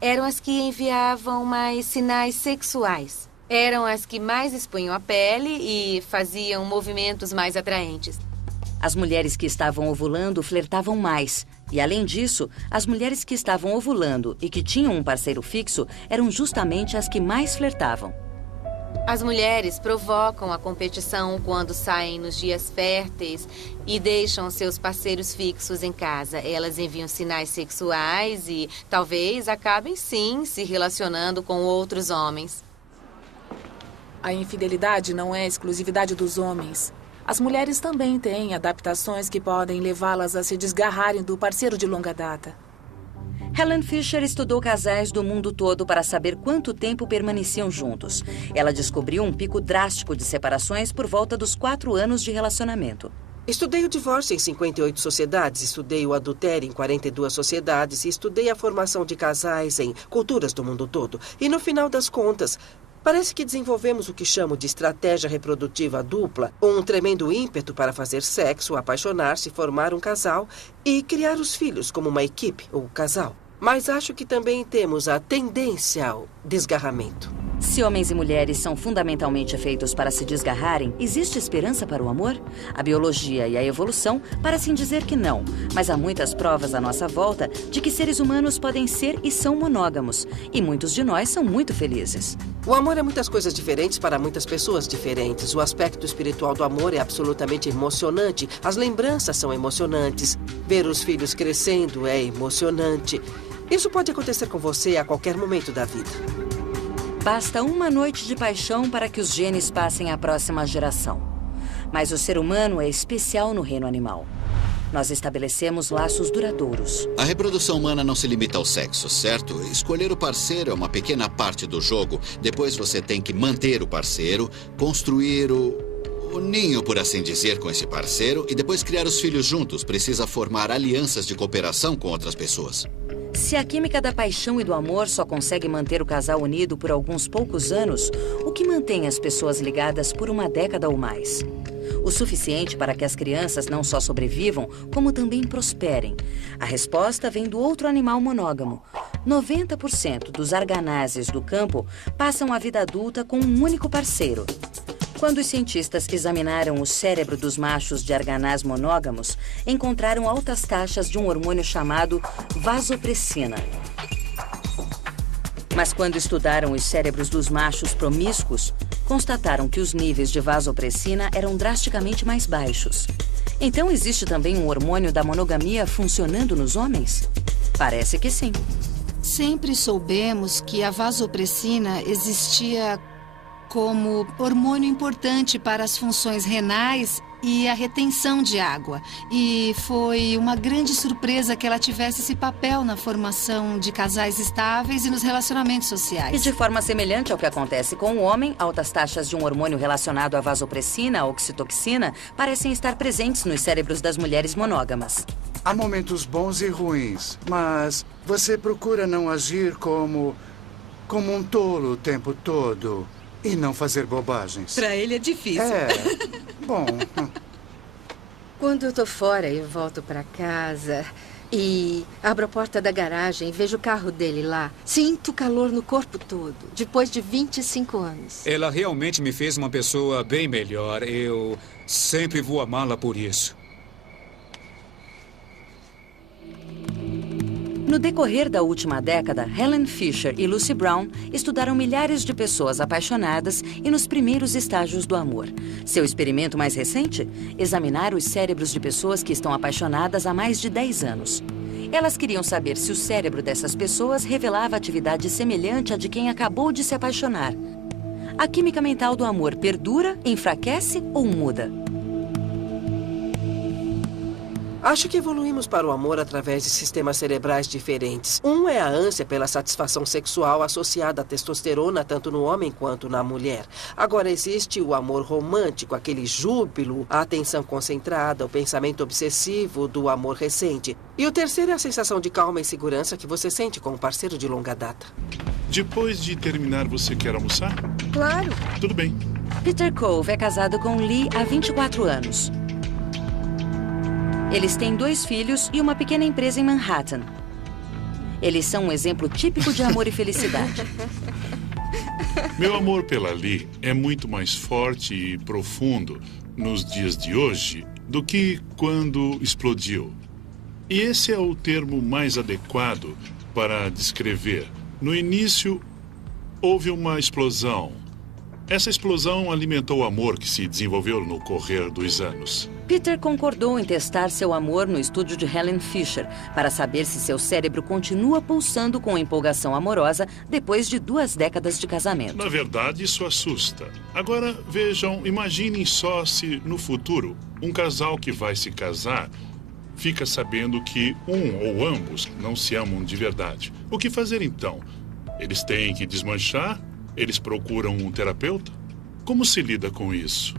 eram as que enviavam mais sinais sexuais. Eram as que mais expunham a pele e faziam movimentos mais atraentes. As mulheres que estavam ovulando flertavam mais. E, além disso, as mulheres que estavam ovulando e que tinham um parceiro fixo eram justamente as que mais flertavam. As mulheres provocam a competição quando saem nos dias férteis e deixam seus parceiros fixos em casa. Elas enviam sinais sexuais e talvez acabem sim se relacionando com outros homens. A infidelidade não é exclusividade dos homens. As mulheres também têm adaptações que podem levá-las a se desgarrarem do parceiro de longa data. Helen Fisher estudou casais do mundo todo para saber quanto tempo permaneciam juntos. Ela descobriu um pico drástico de separações por volta dos 4 anos de relacionamento. Estudei o divórcio em 58 sociedades, estudei o adultério em 42 sociedades e estudei a formação de casais em culturas do mundo todo. E no final das contas, parece que desenvolvemos o que chamo de estratégia reprodutiva dupla, um tremendo ímpeto para fazer sexo, apaixonar-se, formar um casal e criar os filhos como uma equipe ou casal. Mas acho que também temos a tendência ao desgarramento. Se homens e mulheres são fundamentalmente feitos para se desgarrarem, existe esperança para o amor? A biologia e a evolução parecem dizer que não, mas há muitas provas à nossa volta de que seres humanos podem ser e são monógamos, e muitos de nós são muito felizes. O amor é muitas coisas diferentes para muitas pessoas diferentes. O aspecto espiritual do amor é absolutamente emocionante. As lembranças são emocionantes. Ver os filhos crescendo é emocionante. Isso pode acontecer com você a qualquer momento da vida. Basta uma noite de paixão para que os genes passem à próxima geração. Mas o ser humano é especial no reino animal. Nós estabelecemos laços duradouros. A reprodução humana não se limita ao sexo, certo? Escolher o parceiro é uma pequena parte do jogo. Depois você tem que manter o parceiro, construir o ninho, por assim dizer, com esse parceiro e depois criar os filhos juntos. Precisa formar alianças de cooperação com outras pessoas. Se a química da paixão e do amor só consegue manter o casal unido por alguns poucos anos, o que mantém as pessoas ligadas por uma década ou mais? O suficiente para que as crianças não só sobrevivam, como também prosperem. A resposta vem do outro animal monógamo. 90% dos arganazes do campo passam a vida adulta com um único parceiro. Quando os cientistas examinaram o cérebro dos machos de arganaz monógamos, encontraram altas taxas de um hormônio chamado vasopressina. Mas quando estudaram os cérebros dos machos promíscuos, constataram que os níveis de vasopressina eram drasticamente mais baixos. Então existe também um hormônio da monogamia funcionando nos homens? Parece que sim. Sempre soubemos que a vasopressina existia como hormônio importante para as funções renais e a retenção de água. E foi uma grande surpresa que ela tivesse esse papel na formação de casais estáveis e nos relacionamentos sociais. E de forma semelhante ao que acontece com o homem, altas taxas de um hormônio relacionado à vasopressina, a oxitocina, parecem estar presentes nos cérebros das mulheres monógamas. Há momentos bons e ruins, mas você procura não agir como um tolo o tempo todo. E não fazer bobagens. Pra ele é difícil. Bom. Quando eu tô fora e volto pra casa e abro a porta da garagem e vejo o carro dele lá, sinto calor no corpo todo, depois de 25 anos. Ela realmente me fez uma pessoa bem melhor. Eu sempre vou amá-la por isso. No decorrer da última década, Helen Fisher e Lucy Brown estudaram milhares de pessoas apaixonadas e nos primeiros estágios do amor. Seu experimento mais recente? Examinar os cérebros de pessoas que estão apaixonadas há mais de 10 anos. Elas queriam saber se o cérebro dessas pessoas revelava atividade semelhante à de quem acabou de se apaixonar. A química mental do amor perdura, enfraquece ou muda? Acho que evoluímos para o amor através de sistemas cerebrais diferentes. Um é a ânsia pela satisfação sexual associada à testosterona, tanto no homem quanto na mulher. Agora existe o amor romântico, aquele júbilo, a atenção concentrada, o pensamento obsessivo do amor recente. E o terceiro é a sensação de calma e segurança que você sente com um parceiro de longa data. Depois de terminar, você quer almoçar? Claro. Tudo bem. Peter Cove é casado com Lee há 24 anos. Eles têm 2 filhos e uma pequena empresa em Manhattan. Eles são um exemplo típico de amor e felicidade. Meu amor pela Lee é muito mais forte e profundo nos dias de hoje do que quando explodiu. E esse é o termo mais adequado para descrever. No início, houve uma explosão. Essa explosão alimentou o amor que se desenvolveu no correr dos anos. Peter concordou em testar seu amor no estúdio de Helen Fisher para saber se seu cérebro continua pulsando com empolgação amorosa depois de 2 décadas de casamento. Na verdade, isso assusta. Agora, vejam, imaginem só se, no futuro, um casal que vai se casar fica sabendo que um ou ambos não se amam de verdade. O que fazer então? Eles têm que desmanchar? Eles procuram um terapeuta? Como se lida com isso?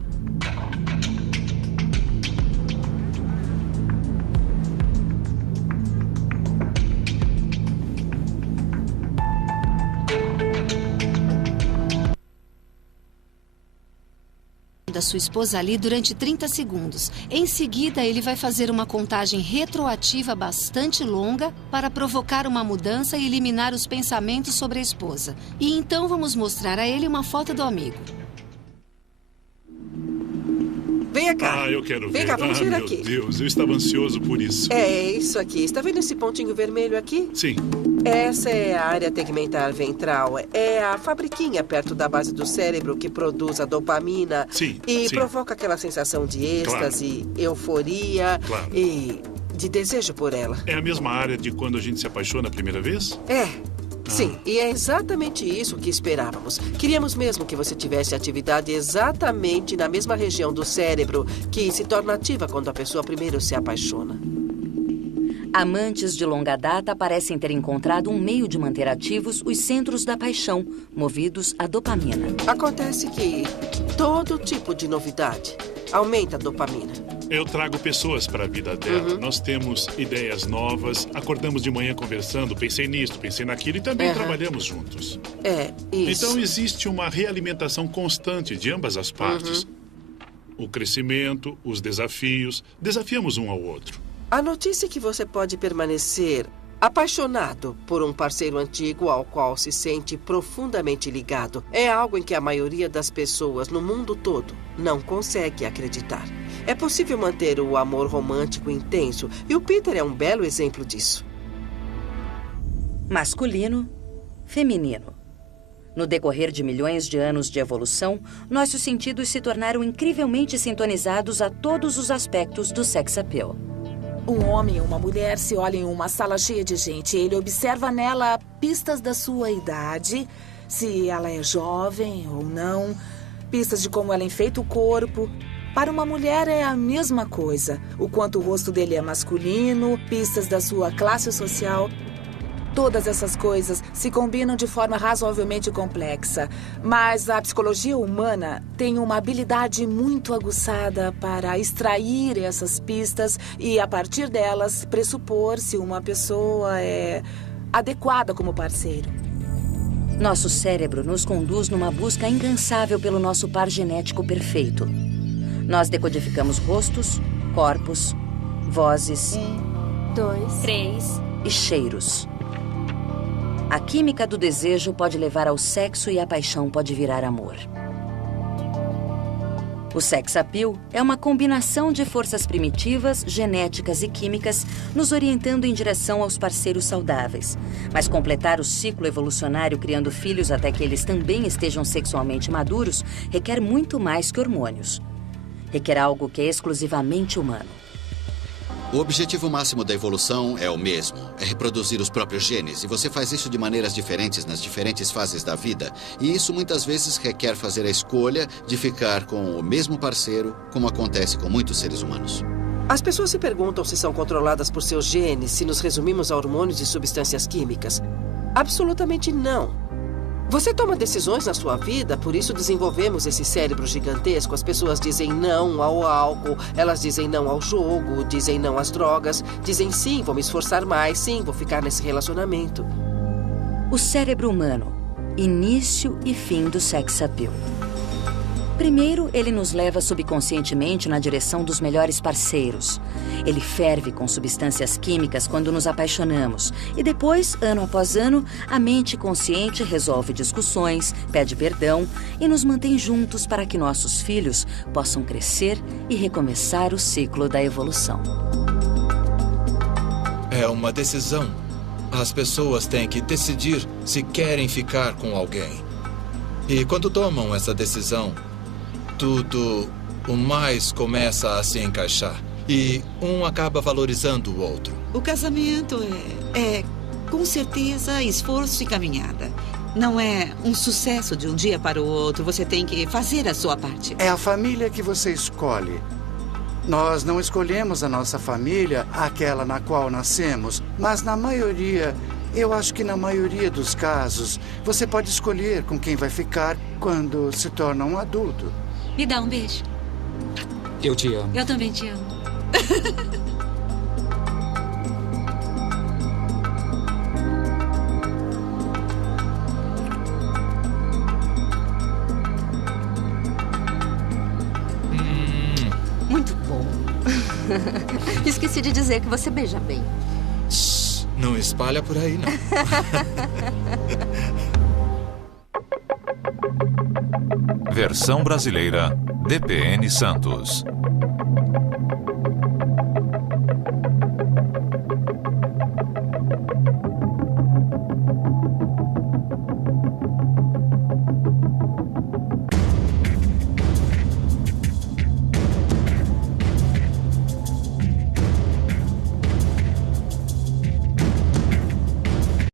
Da sua esposa ali durante 30 segundos. Em seguida, ele vai fazer uma contagem retroativa bastante longa para provocar uma mudança e eliminar os pensamentos sobre a esposa. E então vamos mostrar a ele uma foto do amigo. Venha cá. Eu quero ver. Vem cá, vamos ver aqui. Meu Deus, eu estava ansioso por isso. É isso aqui. Está vendo esse pontinho vermelho aqui? Sim. Essa é a área tegmentar ventral. É a fabriquinha perto da base do cérebro que produz a dopamina. Sim. E provoca aquela sensação de êxtase, euforia e de desejo por ela. É a mesma área de quando a gente se apaixona a primeira vez? Sim, e é exatamente isso que esperávamos. Queríamos mesmo que você tivesse atividade exatamente na mesma região do cérebro que se torna ativa quando a pessoa primeiro se apaixona. Amantes de longa data parecem ter encontrado um meio de manter ativos os centros da paixão, movidos à dopamina. Acontece que todo tipo de novidade aumenta a dopamina. Eu trago pessoas para a vida dela. Nós temos ideias novas, acordamos de manhã conversando, pensei nisso, pensei naquilo e também trabalhamos juntos. Isso. Então existe uma realimentação constante de ambas as partes. O crescimento, os desafios, desafiamos um ao outro. A notícia é que você pode permanecer apaixonado por um parceiro antigo ao qual se sente profundamente ligado é algo em que a maioria das pessoas no mundo todo não consegue acreditar. É possível manter o amor romântico intenso e o Peter é um belo exemplo disso. Masculino, feminino. No decorrer de milhões de anos de evolução, nossos sentidos se tornaram incrivelmente sintonizados a todos os aspectos do sex appeal. Um homem e uma mulher se olham em uma sala cheia de gente. Ele observa nela pistas da sua idade, se ela é jovem ou não, pistas de como ela enfeita o corpo. Para uma mulher é a mesma coisa. O quanto o rosto dele é masculino, pistas da sua classe social. Todas essas coisas se combinam de forma razoavelmente complexa, mas a psicologia humana tem uma habilidade muito aguçada para extrair essas pistas e, a partir delas, pressupor se uma pessoa é adequada como parceiro. Nosso cérebro nos conduz numa busca incansável pelo nosso par genético perfeito. Nós decodificamos rostos, corpos, vozes, 1, 2, 3 e cheiros. A química do desejo pode levar ao sexo e a paixão pode virar amor. O sex appeal é uma combinação de forças primitivas, genéticas e químicas nos orientando em direção aos parceiros saudáveis. Mas completar o ciclo evolucionário criando filhos até que eles também estejam sexualmente maduros requer muito mais que hormônios. Requer algo que é exclusivamente humano. O objetivo máximo da evolução é o mesmo, é reproduzir os próprios genes. E você faz isso de maneiras diferentes nas diferentes fases da vida. E isso muitas vezes requer fazer a escolha de ficar com o mesmo parceiro, como acontece com muitos seres humanos. As pessoas se perguntam se são controladas por seus genes, se nos resumimos a hormônios e substâncias químicas. Absolutamente não. Você toma decisões na sua vida, por isso desenvolvemos esse cérebro gigantesco. As pessoas dizem não ao álcool, elas dizem não ao jogo, dizem não às drogas, dizem sim, vou me esforçar mais, sim, vou ficar nesse relacionamento. O cérebro humano, início e fim do sex appeal. Primeiro, ele nos leva subconscientemente na direção dos melhores parceiros. Ele ferve com substâncias químicas quando nos apaixonamos. E depois, ano após ano, a mente consciente resolve discussões, pede perdão e nos mantém juntos para que nossos filhos possam crescer e recomeçar o ciclo da evolução. É uma decisão. As pessoas têm que decidir se querem ficar com alguém. E quando tomam essa decisão, tudo o mais começa a se encaixar. E um acaba valorizando o outro. O casamento é com certeza, esforço e caminhada. Não é um sucesso de um dia para o outro. Você tem que fazer a sua parte. É a família que você escolhe. Nós não escolhemos a nossa família, aquela na qual nascemos, mas na maioria, eu acho que na maioria dos casos, você pode escolher com quem vai ficar quando se torna um adulto. Me dá um beijo. Eu te amo. Eu também te amo. Muito bom. Esqueci de dizer que você beija bem. Não espalha por aí, não. Versão brasileira, DPN Santos.